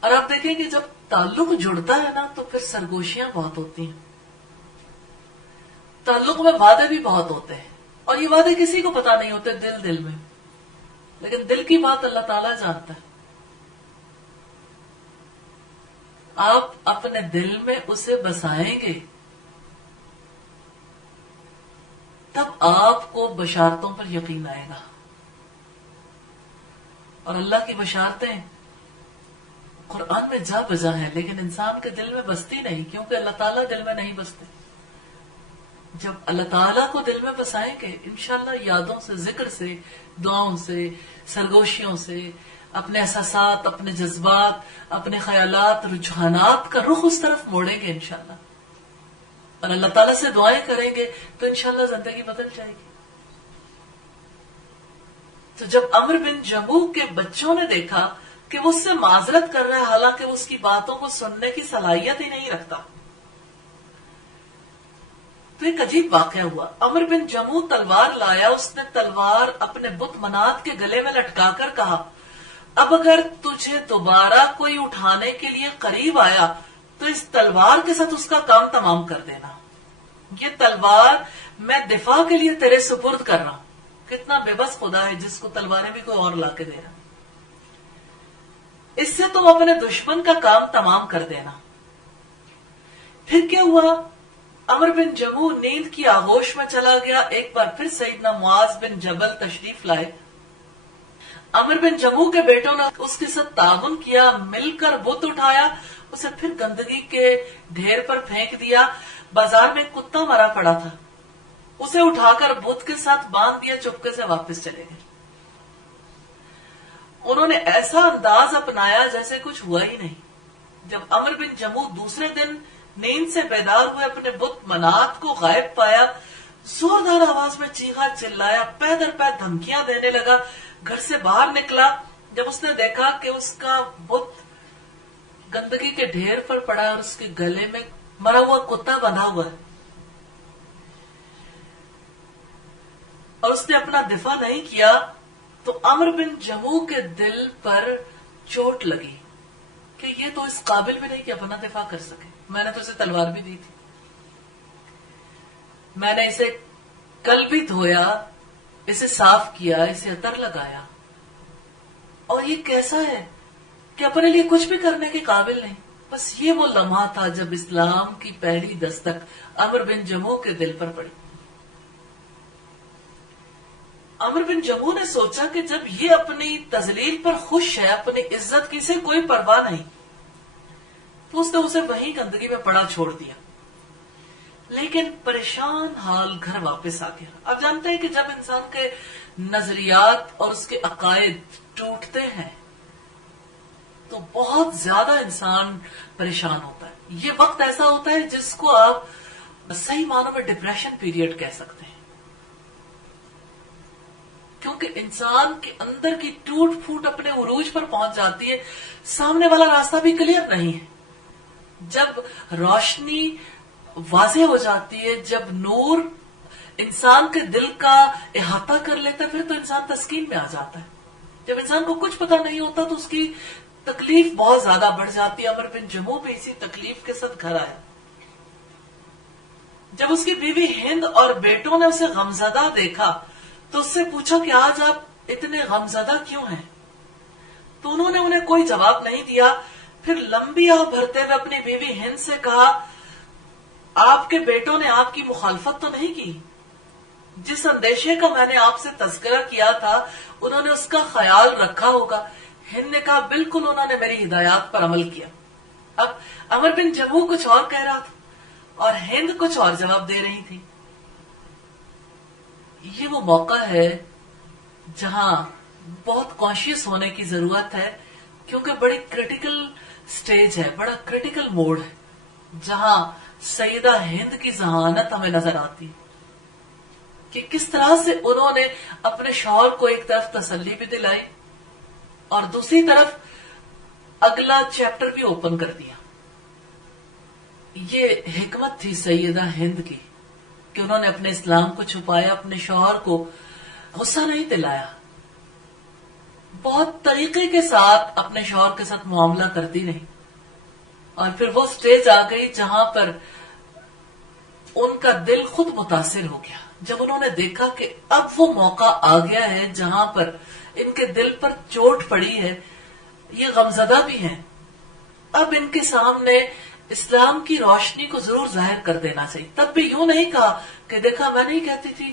اور آپ دیکھیں کہ جب تعلق جڑتا ہے نا تو پھر سرگوشیاں بہت ہوتی ہیں. تعلق میں وعدے بھی بہت ہوتے ہیں، اور یہ وعدے کسی کو پتا نہیں ہوتے دل میں، لیکن دل کی بات اللہ تعالیٰ جانتا ہے. آپ اپنے دل میں اسے بسائیں گے تب آپ کو بشارتوں پر یقین آئے گا. اور اللہ کی بشارتیں قرآن میں جا بجا ہیں، لیکن انسان کے دل میں بستی نہیں، کیونکہ اللہ تعالیٰ دل میں نہیں بستے. جب اللہ تعالیٰ کو دل میں بسائیں گے انشاءاللہ یادوں سے، ذکر سے، دعاؤں سے، سرگوشیوں سے، اپنے احساسات، اپنے جذبات، اپنے خیالات، رجحانات کا رخ اس طرف موڑیں گے انشاءاللہ، اور اللہ تعالیٰ سے دعائیں کریں گے تو انشاءاللہ زندگی بدل جائے گی. تو جب عمرو بن جموح کے بچوں نے دیکھا کہ وہ اس سے معذرت کر رہا ہے حالانکہ وہ اس کی باتوں کو سننے کی صلاحیت ہی نہیں رکھتا، تو ایک عجیب واقعہ ہوا. عمرو بن جموح تلوار لایا، اس نے تلوار اپنے بت منات کے گلے میں لٹکا کر کہا، اب اگر تجھے دوبارہ کوئی اٹھانے کے لیے قریب آیا تو اس تلوار کے ساتھ اس کا کام تمام کر دینا. یہ تلوار میں دفاع کے لیے تیرے سپرد کر رہا ہوں. کتنا بے بس خدا ہے جس کو تلواریں بھی کوئی اور لا کے دے رہا. اس سے تم اپنے دشمن کا کام تمام کر دینا. پھر کیا ہوا؟ عمرو بن جموح نیند کی آغوش میں چلا گیا. ایک بار پھر سیدنا معاذ بن جبل تشریف لائے. عمرو بن جموح کے بیٹوں نے اس کے ساتھ تعاون کیا، مل کر بت اٹھایا، اسے پھر گندگی کے ڈھیر پر پھینک دیا. بازار میں کتا مرا پڑا تھا، اسے اٹھا کر بت کے ساتھ باندھ دیا، چپکے سے واپس چلے گئے. انہوں نے ایسا انداز اپنایا جیسے کچھ ہوا ہی نہیں. جب عمرو بن جموح دوسرے دن نیند سے بیدار ہوئے، اپنے بت منات کو غائب پایا، زوردار آواز میں چیخا، چلایا، پے در پے دھمکیاں دینے لگا. گھر سے باہر نکلا، جب اس نے دیکھا کہ اس کا بت گندگی کے ڈھیر پر پڑا ہے اور اس کے گلے میں مرا ہوا کتا بندھا ہوا ہے اور اس نے اپنا دفاع نہیں کیا، تو عمرو بن جموح کے دل پر چوٹ لگی کہ یہ تو اس قابل بھی نہیں کہ اپنا دفاع کر سکے. میں نے تو اسے تلوار بھی دی تھی، میں نے اسے کل بھی دھویا، اسے صاف کیا، اسے عطر لگایا، اور یہ کیسا ہے کہ اپنے لیے کچھ بھی کرنے کے قابل نہیں. بس یہ وہ لمحہ تھا جب اسلام کی پہلی دستک عمرو بن جموح کے دل پر پڑی. عمرو بن جموح نے سوچا کہ جب یہ اپنی تذلیل پر خوش ہے، اپنی عزت کی سے کوئی پرواہ نہیں، تو اس نے اسے وہیں گندگی میں پڑا چھوڑ دیا. لیکن پریشان حال گھر واپس آ گیا. آپ جانتے ہیں کہ جب انسان کے نظریات اور اس کے عقائد ٹوٹتے ہیں تو بہت زیادہ انسان پریشان ہوتا ہے. یہ وقت ایسا ہوتا ہے جس کو آپ صحیح معنوں میں ڈپریشن پیریڈ کہہ سکتے ہیں، کیونکہ انسان کے اندر کی ٹوٹ پھوٹ اپنے عروج پر پہنچ جاتی ہے. سامنے والا راستہ بھی کلیئر نہیں ہے. جب روشنی واضح ہو جاتی ہے، جب نور انسان کے دل کا احاطہ کر لیتا ہے، پھر تو انسان تسکین میں آ جاتا ہے. جب انسان کو کچھ پتا نہیں ہوتا تو اس کی تکلیف بہت زیادہ بڑھ جاتی ہے. عمرو بن جموح بھی اسی تکلیف کے ساتھ گھر آیا. جب اس کی بیوی ہند اور بیٹوں نے اسے غمزدہ دیکھا تو اس سے پوچھا کہ آج آپ اتنے غمزدہ کیوں ہیں؟ تو انہوں نے انہیں کوئی جواب نہیں دیا. پھر لمبی آہ بھرتے ہوئے اپنی بیوی ہند سے کہا، آپ کے بیٹوں نے آپ کی مخالفت تو نہیں کی؟ جس اندیشے کا میں نے آپ سے تذکرہ کیا تھا انہوں نے اس کا خیال رکھا ہوگا. ہند نے کہا، بالکل انہوں نے میری ہدایات پر عمل کیا. اب عمرو بن جموح کچھ اور کہہ رہا تھا اور ہند کچھ اور جواب دے رہی تھی. یہ وہ موقع ہے جہاں بہت کانشیس ہونے کی ضرورت ہے، کیونکہ بڑی کریٹیکل سٹیج ہے، بڑا کریٹیکل موڈ ہے، جہاں سیدہ ہند کی ذہانت ہمیں نظر آتی کہ کس طرح سے انہوں نے اپنے شوہر کو ایک طرف تسلی بھی دلائی اور دوسری طرف اگلا چیپٹر بھی اوپن کر دیا. یہ حکمت تھی سیدہ ہند کی کہ انہوں نے اپنے اسلام کو چھپایا، اپنے شوہر کو غصہ نہیں دلایا، بہت طریقے کے ساتھ اپنے شوہر کے ساتھ معاملہ کرتی نہیں. اور پھر وہ سٹیج آ گئی جہاں پر ان کا دل خود متاثر ہو گیا، جب انہوں نے دیکھا کہ اب وہ موقع آ گیا ہے جہاں پر ان کے دل پر چوٹ پڑی ہے، یہ غمزدہ بھی ہیں، اب ان کے سامنے اسلام کی روشنی کو ضرور ظاہر کر دینا چاہیے. تب بھی یوں نہیں کہا کہ دیکھا میں نہیں کہتی تھی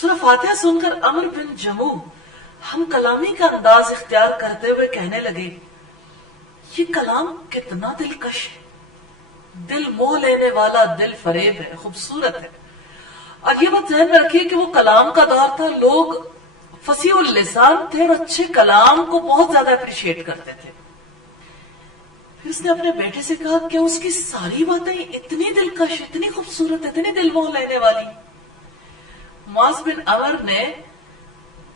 سورہ فاتحہ سن کر عمر بن جموح ہم کلامی کا انداز اختیار کرتے ہوئے کہنے لگے یہ کلام کتنا دلکش ہے، دل موہ لینے والا، دل فریب ہے، خوبصورت ہے۔ اور یہ بات ذہن میں رکھیے کہ وہ کلام کا دور تھا، لوگ فصیح اللسان تھے اور اچھے کلام کو بہت زیادہ اپریشیٹ کرتے تھے۔ پھر اس نے اپنے بیٹے سے کہا کہ اس کی ساری باتیں اتنی دلکش، اتنی خوبصورت، اتنی دل موہ لینے والی۔ معاذ بن عمر نے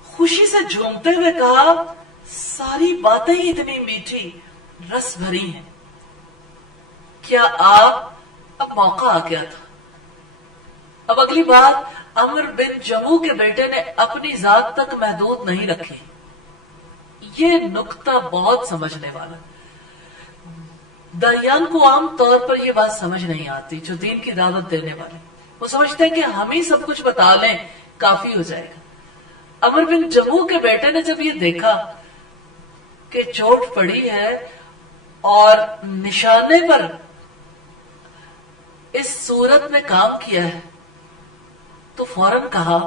خوشی سے جھومتے ہوئے کہا ساری باتیں ہی اتنی میٹھی، رس بھری ہیں۔ کیا آپ اب موقع آ گیا تھا۔ اب اگلی بات عمر بن جموح کے بیٹے نے اپنی ذات تک محدود نہیں رکھی۔ یہ نقطہ بہت سمجھنے والا، داعیان کو عام طور پر یہ بات سمجھ نہیں آتی جو دین کی دعوت دینے والے، وہ سمجھتے ہیں کہ ہم ہی سب کچھ بتا لیں کافی ہو جائے گا۔ عمر بن جموح کے بیٹے نے جب یہ دیکھا کہ چوٹ پڑی ہے اور نشانے پر اس صورت میں کام کیا ہے تو فوراً کہا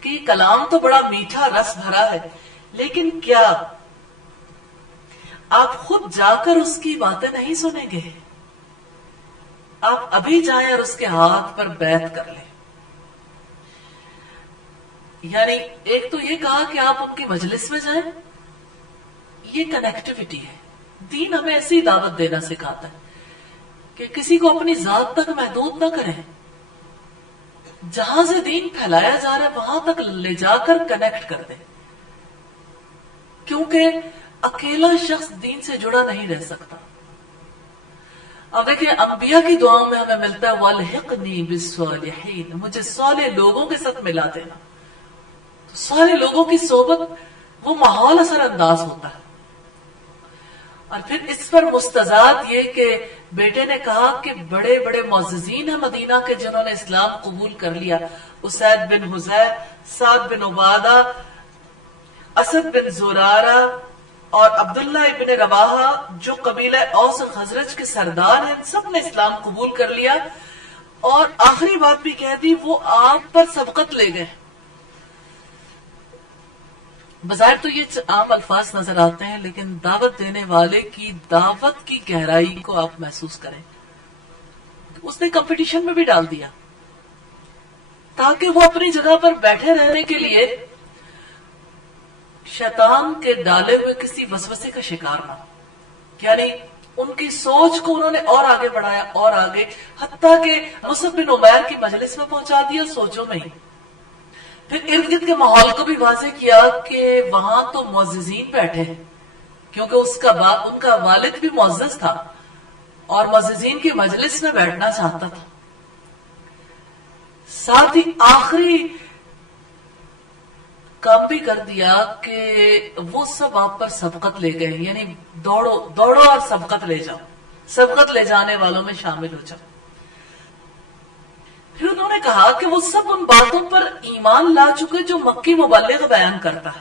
کہ یہ کلام تو بڑا میٹھا رس بھرا ہے، لیکن کیا آپ خود جا کر اس کی باتیں نہیں سنیں گے؟ آپ ابھی جائیں اور اس کے ہاتھ پر بیعت کر لیں۔ یعنی ایک تو یہ کہا کہ آپ ان کی مجلس میں جائیں، یہ کنیکٹیوٹی ہے۔ دین ہمیں ایسی دعوت دینا سکھاتا ہے کہ کسی کو اپنی ذات تک محدود نہ کریں، جہاں سے دین پھیلایا جا رہا ہے وہاں تک لے جا کر کنیکٹ کر دیں، کیونکہ اکیلا شخص دین سے جڑا نہیں رہ سکتا۔ اب دیکھیں انبیاء کی دعاؤں میں ہمیں ملتا ہے وَالْحِقْنِي بِالصَّالِحِينَ، مجھے صالح لوگوں کے ساتھ ملا دینا۔ تو صالح لوگوں کی صحبت، وہ ماحول اثر انداز ہوتا ہے۔ اور پھر اس پر مستضاد یہ کہ بیٹے نے کہا کہ بڑے بڑے معززین ہیں مدینہ کے جنہوں نے اسلام قبول کر لیا، اسید بن حذیر، سعد بن عبادہ، اسد بن زرارہ اور عبداللہ ابن رواحہ جو قبیلہ اوس اور خزرج کے سردار ہیں، سب نے اسلام قبول کر لیا۔ اور آخری بات بھی کہہ دی، وہ آپ پر سبقت لے گئے۔ بظاہر تو یہ عام الفاظ نظر آتے ہیں، لیکن دعوت دینے والے کی دعوت کی گہرائی کو آپ محسوس کریں۔ اس نے کمپٹیشن میں بھی ڈال دیا تاکہ وہ اپنی جگہ پر بیٹھے رہنے کے لیے شیطان کے ڈالے ہوئے کسی وسوسے کا شکار نہ ہو۔ یعنی ان کی سوچ کو انہوں نے اور آگے بڑھایا اور آگے، حتیٰ کہ مصعب بن عمیر کی مجلس میں پہنچا دیا سوچوں میں ہی۔ پھر ارد گرد کے ماحول کو بھی واضح کیا کہ وہاں تو معززین بیٹھے ہیں، کیونکہ ان کا والد بھی معزز تھا اور معززین کی مجلس میں بیٹھنا چاہتا تھا۔ ساتھ ہی آخری کام بھی کر دیا کہ وہ سب آپ پر سبقت لے گئے، یعنی دوڑو اور سبقت لے جاؤ، سبقت لے جانے والوں میں شامل ہو جاؤ۔ پھر انہوں نے کہا کہ وہ سب ان باتوں پر ایمان لا چکے جو مکی مبلغ بیان کرتا ہے۔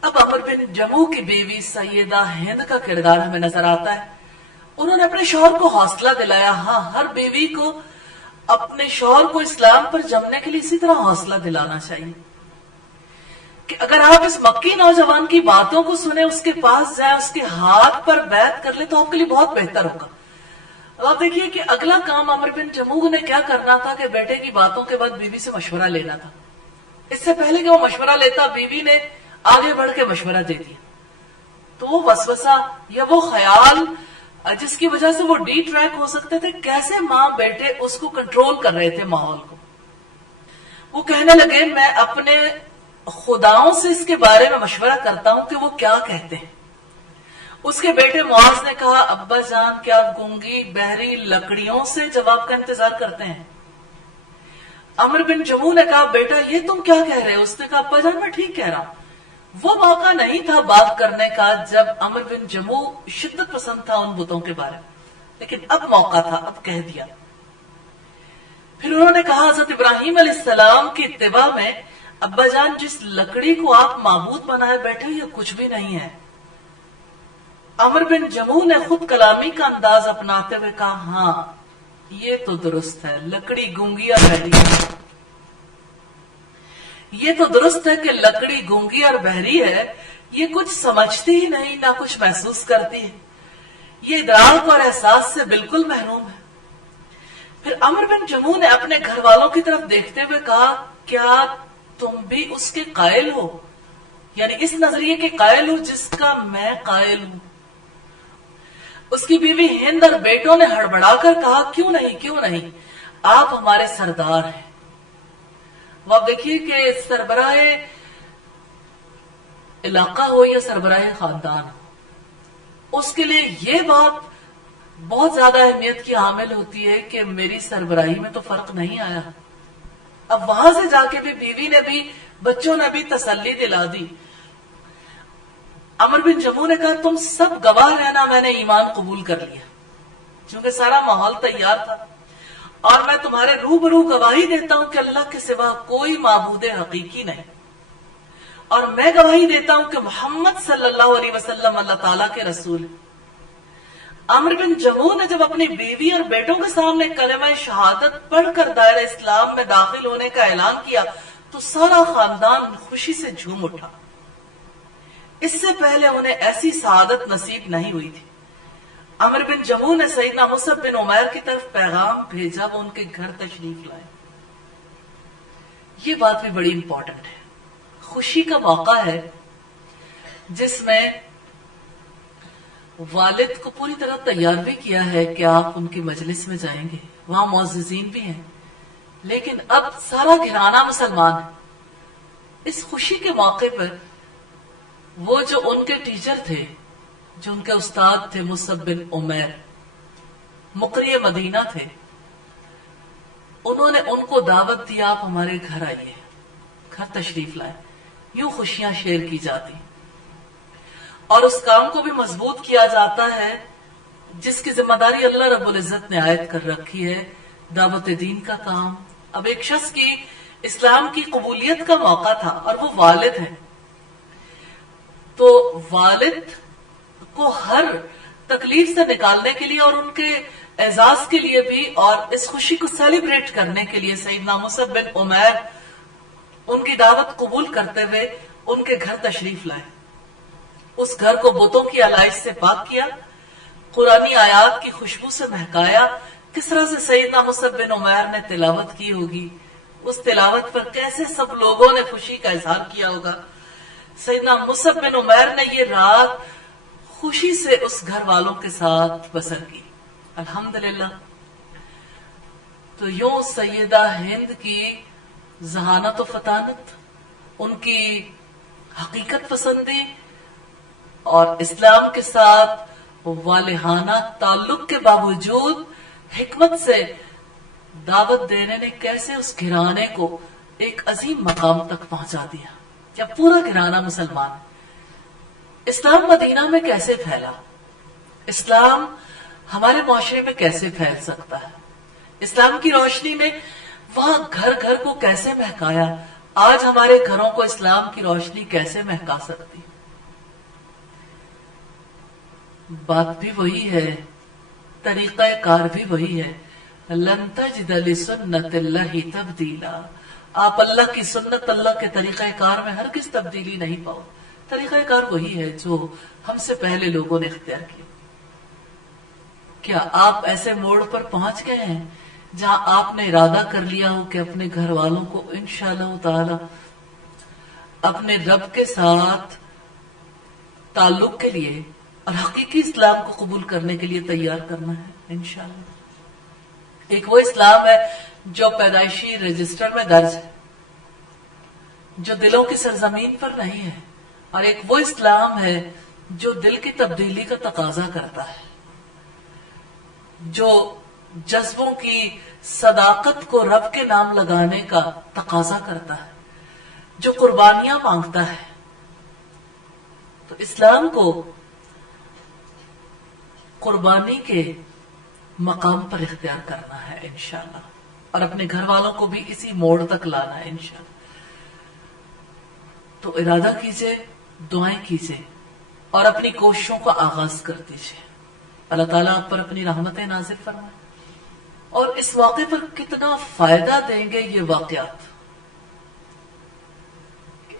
اب عمر بن جموح کی بیوی سیدہ ہند کا کردار ہمیں نظر آتا ہے۔ انہوں نے اپنے شوہر کو حوصلہ دلایا۔ ہاں، ہر بیوی کو اپنے شوہر کو اسلام پر جمنے کے لیے اسی طرح حوصلہ دلانا چاہیے کہ اگر آپ اس مکی نوجوان کی باتوں کو سنیں، اس کے پاس جائیں، اس کے ہاتھ پر بیعت کر لیں تو آپ کے لیے بہت بہتر ہوگا۔ اب آپ دیکھیے کہ اگلا کام عمر بن جموح نے کیا کرنا تھا کہ بیٹے کی باتوں کے بعد بیوی سے مشورہ لینا تھا۔ اس سے پہلے کہ وہ مشورہ لیتا، بیوی نے آگے بڑھ کے مشورہ دے دیا، تو وہ وسوسہ یا وہ خیال جس کی وجہ سے وہ ڈی ٹریک ہو سکتے تھے، کیسے ماں بیٹے اس کو کنٹرول کر رہے تھے ماحول کو۔ وہ کہنے لگے میں اپنے خداؤں سے اس کے بارے میں مشورہ کرتا ہوں کہ وہ کیا کہتے ہیں۔ اس کے بیٹے معاذ نے کہا ابا جان کیا آپ گونگی بہری لکڑیوں سے جواب کا انتظار کرتے ہیں؟ عمر بن جموح نے کہا بیٹا یہ تم کیا کہہ رہے ہو؟ اس نے کہا ابا جان میں ٹھیک کہہ رہا ہوں۔ وہ موقع نہیں تھا بات کرنے کا جب عمر بن جموح شدت پسند تھا ان بتوں کے بارے میں، لیکن اب موقع تھا، اب کہہ دیا۔ پھر انہوں نے کہا حضرت ابراہیم علیہ السلام کی اتباع میں ابا جان جس لکڑی کو آپ معبود بنائے بیٹھے یہ کچھ بھی نہیں ہے۔ عمر بن جموح نے خود کلامی کا انداز اپناتے ہوئے کہا ہاں یہ تو درست ہے لکڑی گونگی اور بہری ہے، یہ تو درست ہے کہ لکڑی گونگی اور بہری ہے، یہ کچھ سمجھتی ہی نہیں، نہ کچھ محسوس کرتی ہے، یہ ادراک اور احساس سے بالکل محروم ہے۔ پھر عمرو بن جموح نے اپنے گھر والوں کی طرف دیکھتے ہوئے کہا کیا تم بھی اس کے قائل ہو، یعنی اس نظریے کے قائل ہو جس کا میں قائل ہوں؟ اس کی بیوی ہند اور بیٹوں نے ہڑبڑا کر کہا کیوں نہیں، آپ ہمارے سردار ہیں۔ وہ آپ دیکھیے کہ سربراہ علاقہ ہو یا سربراہ خاندان ہو، اس کے لیے یہ بات بہت زیادہ اہمیت کی حامل ہوتی ہے کہ میری سربراہی میں تو فرق نہیں آیا۔ اب وہاں سے جا کے بھی بیوی نے بھی بچوں نے بھی تسلی دلا دی۔ عمرو بن جموح نے کہا تم سب گواہ رہنا، میں نے ایمان قبول کر لیا، کیونکہ سارا ماحول تیار تھا، اور میں تمہارے روبرو گواہی دیتا ہوں کہ اللہ کے سوا کوئی معبود حقیقی نہیں، اور میں گواہی دیتا ہوں کہ محمد صلی اللہ علیہ وسلم اللہ تعالیٰ کے رسول ہیں۔ عمرو بن جموح نے جب اپنی بیوی اور بیٹوں کے سامنے کلمہ شہادت پڑھ کر دائرہ اسلام میں داخل ہونے کا اعلان کیا تو سارا خاندان خوشی سے جھوم اٹھا۔ اس سے پہلے انہیں ایسی سعادت نصیب نہیں ہوئی تھی۔ عمرو بن جموح نے سیدنا مصعب بن عمیر کی طرف پیغام بھیجا، وہ ان کے گھر تشریف لائے۔ یہ بات بھی بڑی امپورٹنٹ ہے، خوشی کا موقع ہے جس میں والد کو پوری طرح تیار بھی کیا ہے کہ آپ ان کی مجلس میں جائیں گے، وہاں معززین بھی ہیں، لیکن اب سارا گھرانہ مسلمان ہے۔ اس خوشی کے موقع پر وہ جو ان کے ٹیچر تھے، جو ان کے استاد تھے مصعب بن عمیر، مقری مدینہ تھے، انہوں نے ان کو دعوت دی آپ ہمارے گھر آئیے، گھر تشریف لائے۔ یوں خوشیاں شیئر کی جاتی اور اس کام کو بھی مضبوط کیا جاتا ہے جس کی ذمہ داری اللہ رب العزت نے عائد کر رکھی ہے، دعوت دین کا کام۔ اب ایک شخص کی اسلام کی قبولیت کا موقع تھا اور وہ والد ہے، تو والد کو ہر تکلیف سے نکالنے کے لیے اور ان کے اعزاز کے لیے بھی اور اس خوشی کو سیلیبریٹ کرنے کے لیے سیدنا مصعب بن عمیر ان کی دعوت قبول کرتے ہوئے ان کے گھر تشریف لائے۔ اس گھر کو بتوں کی آلائش سے پاک کیا، قرآنی آیات کی خوشبو سے مہکایا۔ کس طرح سے سیدنا مصعب بن عمیر نے تلاوت کی ہوگی، اس تلاوت پر کیسے سب لوگوں نے خوشی کا اظہار کیا ہوگا۔ سیدنا مصعب بن عمیر نے یہ رات خوشی سے اس گھر والوں کے ساتھ بسر کی، الحمدللہ۔ تو یوں سیدہ ہند کی ذہانت و فطانت، ان کی حقیقت پسندی اور اسلام کے ساتھ والہانہ تعلق کے باوجود حکمت سے دعوت دینے نے کیسے اس گھرانے کو ایک عظیم مقام تک پہنچا دیا، جب پورا گھرانہ مسلمان۔ اسلام مدینہ میں کیسے پھیلا، اسلام ہمارے معاشرے میں کیسے پھیل سکتا ہے، اسلام کی روشنی میں وہاں گھر گھر کو کیسے مہکایا، آج ہمارے گھروں کو اسلام کی روشنی کیسے مہکا سکتی۔ بات بھی وہی ہے، طریقہ کار بھی وہی ہے، لن تجد لسنت اللہ تبدیلا۔ آپ اللہ کی سنت، اللہ کے طریقہ کار میں ہرگز تبدیلی نہیں پاؤ۔ طریقہ کار وہی ہے جو ہم سے پہلے لوگوں نے اختیار کیا۔ کیا آپ ایسے موڑ پر پہنچ گئے ہیں جہاں آپ نے ارادہ کر لیا ہو کہ اپنے گھر والوں کو انشاءاللہ تعالی اپنے رب کے ساتھ تعلق کے لیے اور حقیقی اسلام کو قبول کرنے کے لیے تیار کرنا ہے؟ انشاءاللہ ایک وہ اسلام ہے جو پیدائشی رجسٹر میں درج ہے، جو دلوں کی سرزمین پر نہیں ہے، اور ایک وہ اسلام ہے جو دل کی تبدیلی کا تقاضا کرتا ہے، جو جذبوں کی صداقت کو رب کے نام لگانے کا تقاضا کرتا ہے، جو قربانیاں مانگتا ہے۔ تو اسلام کو قربانی کے مقام پر اختیار کرنا ہے انشاءاللہ، اور اپنے گھر والوں کو بھی اسی موڑ تک لانا ہے انشاءاللہ۔ تو ارادہ کیجئے، دعائیں کیجئے اور اپنی کوششوں کا آغاز کر دیجئے۔ اللہ تعالیٰ آپ پر اپنی رحمتیں نازل فرمائے۔ اور اس واقعے پر کتنا فائدہ دیں گے یہ واقعات.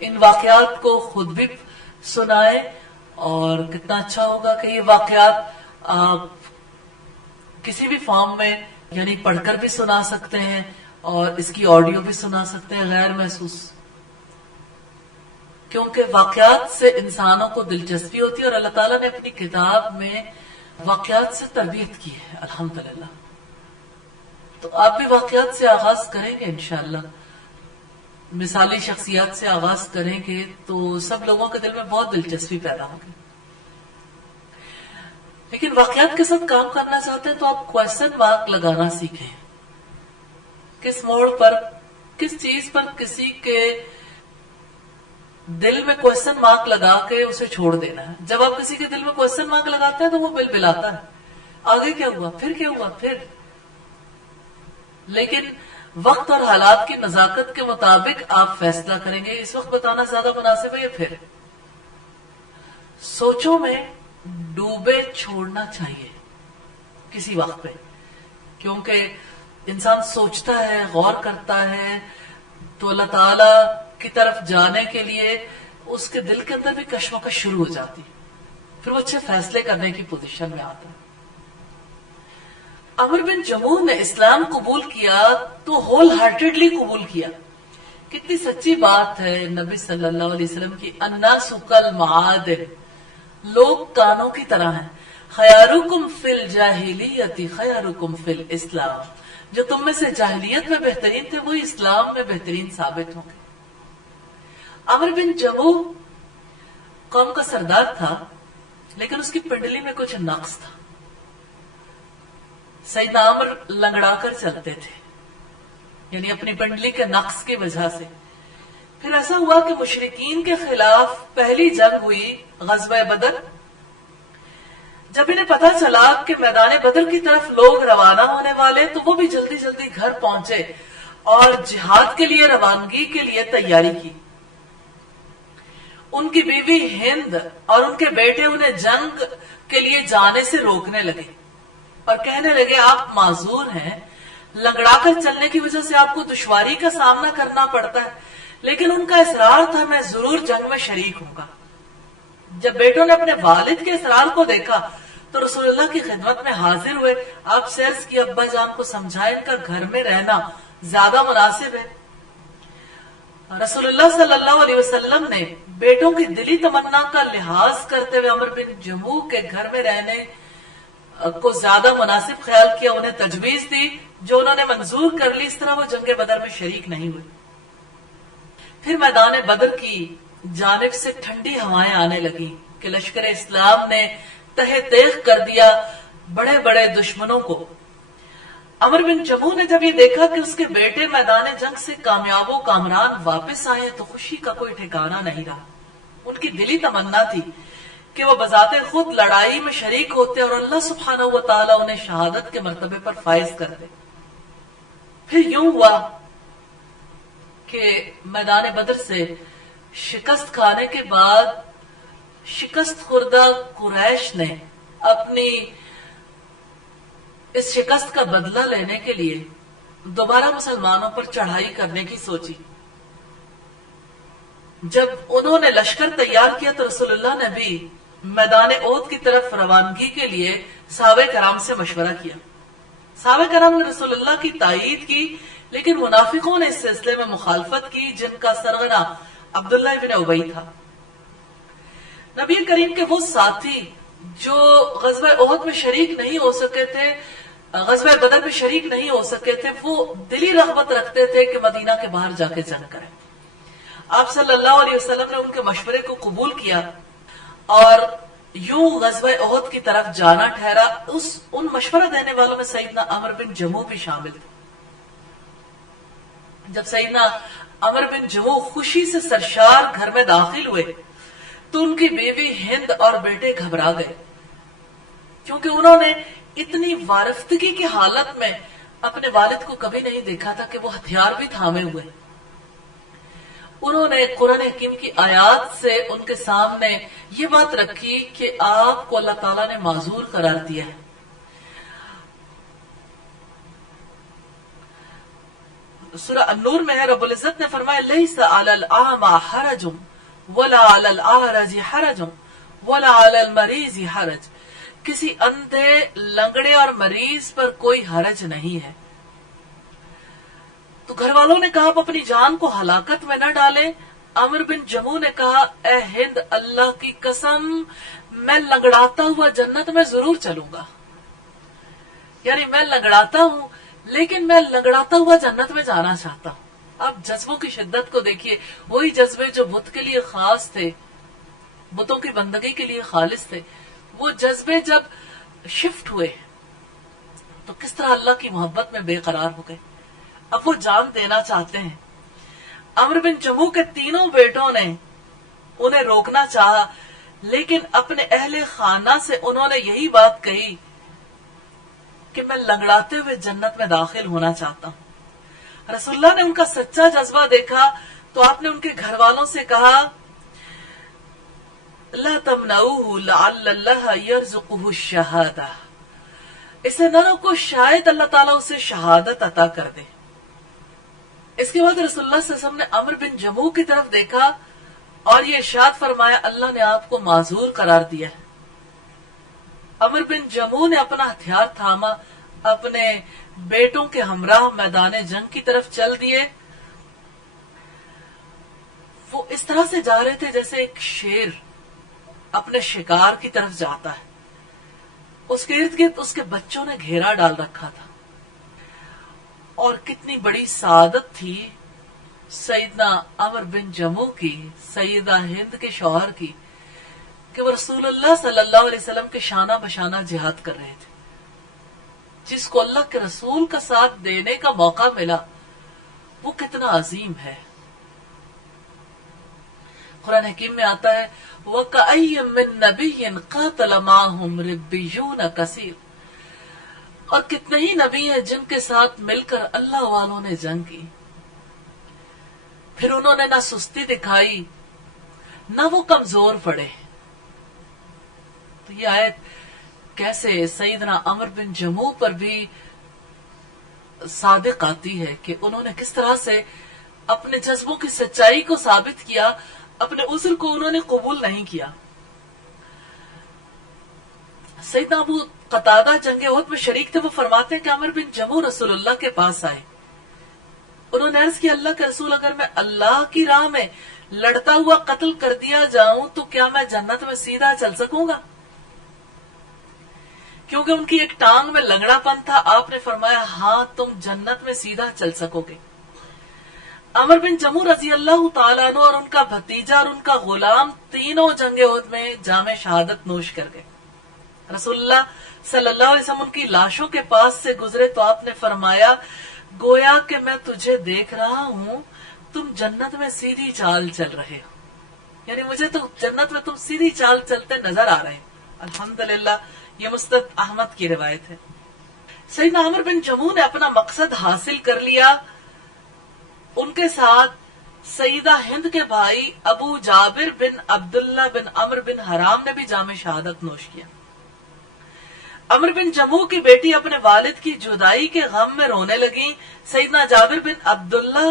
ان واقعات کو خود بھی سنائے اور کتنا اچھا ہوگا کہ یہ واقعات آپ کسی بھی فارم میں یعنی پڑھ کر بھی سنا سکتے ہیں اور اس کی آڈیو بھی سنا سکتے ہیں غیر محسوس. کیونکہ واقعات سے انسانوں کو دلچسپی ہوتی ہے اور اللہ تعالیٰ نے اپنی کتاب میں واقعات سے تربیت کی ہے الحمدللہ. تو آپ بھی واقعات سے آغاز کریں گے انشاءاللہ, مثالی شخصیات سے آغاز کریں گے تو سب لوگوں کے دل میں بہت دلچسپی پیدا ہوگی. لیکن واقعات کے ساتھ کام کرنا چاہتے ہیں تو آپ کوشچن مارک لگانا سیکھیں. کس موڑ پر, کس چیز پر کسی کے دل میں کوشچن مارک لگا کے اسے چھوڑ دینا ہے. جب آپ کسی کے دل میں کوشچن مارک لگاتے ہیں تو وہ بلبلاتا ہے, آگے کیا ہوا, پھر کیا ہوا, پھر. لیکن وقت اور حالات کی نزاکت کے مطابق آپ فیصلہ کریں گے اس وقت بتانا زیادہ مناسب ہے یا پھر. سوچوں میں ڈوبے چھوڑنا چاہیے کسی وقت پہ, کیونکہ انسان سوچتا ہے, غور کرتا ہے تو اللہ تعالی کی طرف جانے کے لیے اس کے دل کے اندر بھی کشمکش شروع ہو جاتی, پھر وہ اچھے فیصلے کرنے کی پوزیشن میں آتا ہے. عمر بن جموح نے اسلام قبول کیا تو ہول ہارٹیڈلی قبول کیا. کتنی سچی بات ہے نبی صلی اللہ علیہ وسلم کی, الناس کالمعادن, لوگ کانوں کی طرح ہیں. خیارکم فی الجاہلیت خیارکم فی الاسلام, جو تم میں سے جاہلیت میں بہترین تھے وہی اسلام میں بہترین ثابت ہوں گے. عمر بن جموح قوم کا سردار تھا لیکن اس کی پنڈلی میں کچھ نقص تھا. سیدنا عمر لنگڑا کر چلتے تھے, یعنی اپنی پنڈلی کے نقص کی وجہ سے. پھر ایسا ہوا کہ مشرکین کے خلاف پہلی جنگ ہوئی, غزوہ بدر. جب انہیں پتا چلا کہ میدان بدر کی طرف لوگ روانہ ہونے والے تو وہ بھی جلدی جلدی گھر پہنچے اور جہاد کے لیے روانگی کے لیے تیاری کی. ان کی بیوی ہند اور ان کے بیٹے انہیں جنگ کے لیے جانے سے روکنے لگے اور کہنے لگے آپ معذور ہیں, لنگڑا کر چلنے کی وجہ سے آپ کو دشواری کا سامنا کرنا پڑتا ہے. لیکن ان کا اصرار تھا میں ضرور جنگ میں شریک ہوں گا. جب بیٹوں نے اپنے والد کے اصرار کو دیکھا تو رسول اللہ کی خدمت میں حاضر ہوئے. آپ سے عرض کی ابا جان کو سمجھائیں ان کا گھر میں رہنا زیادہ مناسب ہے. رسول اللہ صلی اللہ علیہ وسلم نے بیٹوں کی دلی تمنا کا لحاظ کرتے ہوئے عمر بن جموح کے گھر میں رہنے کو زیادہ مناسب خیال کیا, انہیں تجویز دی جو انہوں نے منظور کر لی. اس طرح وہ جنگ بدر میں شریک نہیں ہوئے. پھر میدان بدر کی جانب سے ٹھنڈی ہوائیں آنے لگی کہ لشکر اسلام نے تہہ تیغ کر دیا بڑے بڑے دشمنوں کو. عمر بن جموح نے جب یہ دیکھا کہ اس کے بیٹے میدان جنگ سے کامیاب و کامران واپس آئے تو خوشی کا کوئی ٹھکانہ نہیں رہا. ان کی دلی تمنا تھی کہ وہ بذات خود لڑائی میں شریک ہوتے اور اللہ سبحانہ و تعالی انہیں شہادت کے مرتبے پر فائز کرتے. پھر یوں ہوا کہ میدان بدر سے شکست کھانے کے بعد شکست خوردہ قریش نے اپنی اس شکست کا بدلہ لینے کے لیے دوبارہ مسلمانوں پر چڑھائی کرنے کی سوچی. جب انہوں نے لشکر تیار کیا تو رسول اللہ نے بھی میدان احد کی طرف روانگی کے لیے صحابہ کرام سے مشورہ کیا. صحابہ کرام نے رسول اللہ کی تائید کی لیکن منافقوں نے اس سلسلے میں مخالفت کی جن کا سرغنہ عبداللہ بن ابی تھا. نبی کریم کے وہ ساتھی جو غزوہ احد میں شریک نہیں ہو سکے تھے, غزوہ بدر میں شریک نہیں ہو سکے تھے, وہ دلی رغبت رکھتے تھے کہ مدینہ کے باہر جا کے جنگ کریں. آپ صلی اللہ علیہ وسلم نے ان کے مشورے کو قبول کیا اور یوں غزوہ احد کی طرف جانا ٹھہرا. ان مشورہ دینے والوں میں سیدنا عمر بن جموح بھی شامل تھے. جب سیدنا عمر بن جموح خوشی سے سرشار گھر میں داخل ہوئے تو ان کی بیوی ہند اور بیٹے گھبرا گئے, کیونکہ انہوں نے اتنی وارفتگی کی حالت میں اپنے والد کو کبھی نہیں دیکھا تھا کہ وہ ہتھیار بھی تھامے ہوئے. انہوں نے قرآن حکیم کی آیات سے ان کے سامنے یہ بات رکھی کہ آپ کو اللہ تعالیٰ نے معذور قرار دیا ہے. سورہ النور میں ہے، رب العزت نے فرمایا لیس علی الاعمى حرج ولا علی الاعرج حرج ولا علی المریض حرج، کسی اندھے، لنگڑے اور مریض پر کوئی حرج نہیں ہے۔ تو گھر والوں نے کہا آپ اپنی جان کو ہلاکت میں نہ ڈالیں۔ عمر بن جموع نے کہا اے ہند، اللہ کی قسم میں لنگڑاتا ہوا جنت میں ضرور چلوں گا، یعنی میں لنگڑاتا ہوں لیکن میں لنگڑاتا ہوا جنت میں جانا چاہتا ہوں۔ اب جذبوں کی شدت کو دیکھیے، وہی جذبے جو بت کے لیے خاص تھے، بتوں کی بندگی کے لیے خالص تھے، وہ جذبے جب شفٹ ہوئے تو کس طرح اللہ کی محبت میں بے قرار ہو گئے۔ اب وہ جان دینا چاہتے ہیں۔ عمر بن جموع کے تینوں بیٹوں نے انہیں روکنا چاہا، لیکن اپنے اہل خانہ سے انہوں نے یہی بات کہی کہ میں لنگڑاتے ہوئے جنت میں داخل ہونا چاہتا ہوں۔ رسول اللہ نے ان کا سچا جذبہ دیکھا تو آپ نے ان کے گھر والوں سے کہا لا تمنعوه لعل اللہ یرزقہ الشہادہ، اسے نہ روکو، شاید اللہ تعالیٰ اسے شہادت عطا کر دے۔ اس کے بعد رسول اللہ صلی اللہ علیہ وسلم نے عمر بن جموع کی طرف دیکھا اور یہ ارشاد فرمایا اللہ نے آپ کو معذور قرار دیا ہے۔ عمر بن جموع نے اپنا ہتھیار تھاما، اپنے بیٹوں کے ہمراہ میدان جنگ کی طرف چل دیے۔ وہ اس طرح سے جا رہے تھے جیسے ایک شیر اپنے شکار کی طرف جاتا ہے۔ اس کے ارد گرد اس کے بچوں نے گھیرا ڈال رکھا تھا، اور کتنی بڑی سعادت تھی سیدنا عمر بن جموع کی، سیدہ ہند کے شوہر کی، کہ وہ رسول اللہ صلی اللہ علیہ وسلم کے شانہ بشانہ جہاد کر رہے تھے۔ جس کو اللہ کے رسول کا ساتھ دینے کا موقع ملا وہ کتنا عظیم ہے۔ قرآن حکیم میں آتا ہے وَكَأَيٍّ مِّن نَبِيٍّ قَاتَلَ مَعَهُمْ رِبِّيُّونَ كَثِيرٌ، اور کتنے ہی نبی ہیں جن کے ساتھ مل کر اللہ والوں نے جنگ کی، پھر انہوں نے نہ سستی دکھائی نہ وہ کمزور پڑے۔ تو یہ آیت کیسے سیدنا عمر بن جموع پر بھی صادق آتی ہے کہ انہوں نے کس طرح سے اپنے جذبوں کی سچائی کو ثابت کیا، اپنے عذر کو انہوں نے قبول نہیں کیا۔ سیدنا ابو قتادہ جنگ احد میں شریک تھے، وہ فرماتے ہیں کہ عمر بن جموع رسول اللہ کے پاس آئے، انہوں نے عرض کیا اللہ کے رسول اگر میں اللہ کی راہ میں لڑتا ہوا قتل کر دیا جاؤں تو کیا میں جنت میں سیدھا چل سکوں گا؟ کیونکہ ان کی ایک ٹانگ میں لنگڑا پن تھا۔ آپ نے فرمایا ہاں تم جنت میں سیدھا چل سکو گے۔ عمر بن جموع رضی اللہ تعالیٰ عنہ اور ان کا بھتیجا اور ان کا غلام تینوں جنگ احد میں جام شہادت نوش کر گئے۔ رسول اللہ صلی اللہ علیہ وسلم ان کی لاشوں کے پاس سے گزرے تو آپ نے فرمایا گویا کہ میں تجھے دیکھ رہا ہوں تم جنت میں سیدھی چال چل رہے ہو، یعنی مجھے تو جنت میں تم سیدھی چال چلتے نظر آ رہے ہیں۔ الحمدللہ یہ مستد احمد کی روایت ہے۔ سیدنا عمر بن جموع نے اپنا مقصد حاصل کر لیا۔ ان کے ساتھ سیدہ ہند کے بھائی ابو جابر بن عبداللہ بن عمر بن حرام نے بھی جام شہادت نوش کیا۔ عمر بن جموع کی بیٹی اپنے والد کی جدائی کے غم میں رونے لگی۔ سیدنا جابر بن عبداللہ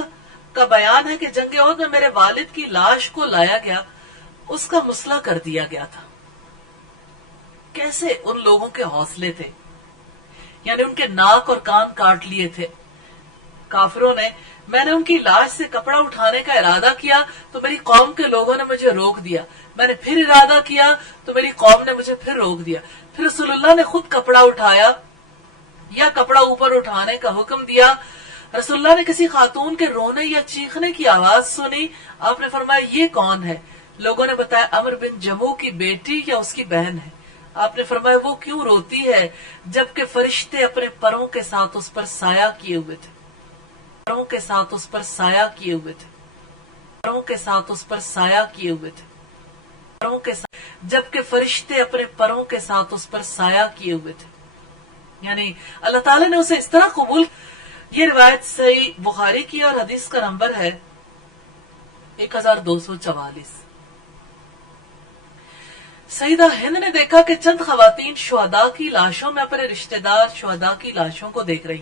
کا بیان ہے کہ جنگ احد میں میرے والد کی لاش کو لایا گیا، اس کا مسئلہ کر دیا گیا تھا۔ کیسے ان لوگوں کے حوصلے تھے، یعنی ان کے ناک اور کان کاٹ لیے تھے کافروں نے۔ میں نے ان کی لاش سے کپڑا اٹھانے کا ارادہ کیا تو میری قوم کے لوگوں نے مجھے روک دیا، میں نے پھر ارادہ کیا تو میری قوم نے مجھے پھر روک دیا، پھر رسول اللہ نے خود کپڑا اٹھایا یا کپڑا اوپر اٹھانے کا حکم دیا۔ رسول اللہ نے کسی خاتون کے رونے یا چیخنے کی آواز سنی، آپ نے فرمایا یہ کون ہے؟ لوگوں نے بتایا عمر بن جموع کی بیٹی یا اس کی بہن ہے۔ آپ نے فرمایا وہ کیوں روتی ہے جبکہ فرشتے اپنے پروں کے ساتھ اس پر سایہ کیے ہوئے تھے، پروں کے ساتھ اس پر سایہ کیے ہوئے تھے، پروں کے ساتھ اس پر سایہ کیے ہوئے تھے، پروں کے ساتھ، جبکہ فرشتے اپنے پروں کے ساتھ اس پر سایہ کیے ہوئے تھے، یعنی اللہ تعالیٰ نے اسے اس طرح قبول۔ یہ روایت صحیح بخاری کی اور حدیث کا نمبر ہے 1244۔ سیدہ ہند نے دیکھا کہ چند خواتین شہداء کی لاشوں میں اپنے رشتہ دار شہداء کی لاشوں کو دیکھ رہی،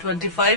25।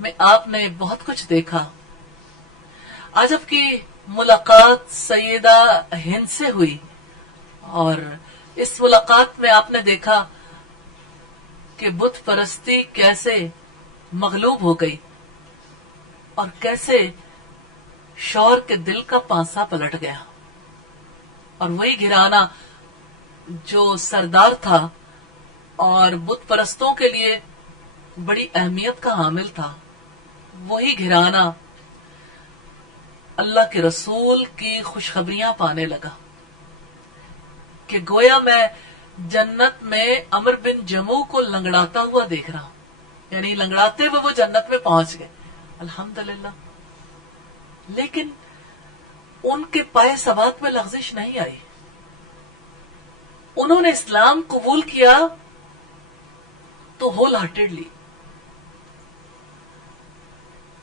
میں آپ نے بہت کچھ دیکھا. آج آپ کی ملاقات سیدہ ہند سے ہوئی اور اس ملاقات میں آپ نے دیکھا کہ بت پرستی کیسے مغلوب ہو گئی اور کیسے شوہر کے دل کا پانسا پلٹ گیا، اور وہی گھرانہ جو سردار تھا اور بت پرستوں کے لیے بڑی اہمیت کا حامل تھا، وہی گھرانہ اللہ کے رسول کی خوشخبریاں پانے لگا کہ گویا میں جنت میں عمر بن جموع کو لنگڑاتا ہوا دیکھ رہا ہوں. یعنی لنگڑاتے ہوئے وہ جنت میں پہنچ گئے، الحمدللہ. لیکن ان کے پائے ثبات میں لغزش نہیں آئی. انہوں نے اسلام قبول کیا تو ہول ہارٹیڈلی.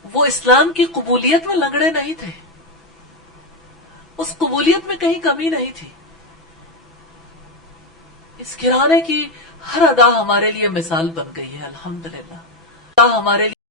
وہ اسلام کی قبولیت میں لنگڑے نہیں تھے، اس قبولیت میں کہیں کمی نہیں تھی. اس گھرانے کی ہر ادا ہمارے لیے مثال بن گئی ہے، الحمدللہ. ہمارے لیے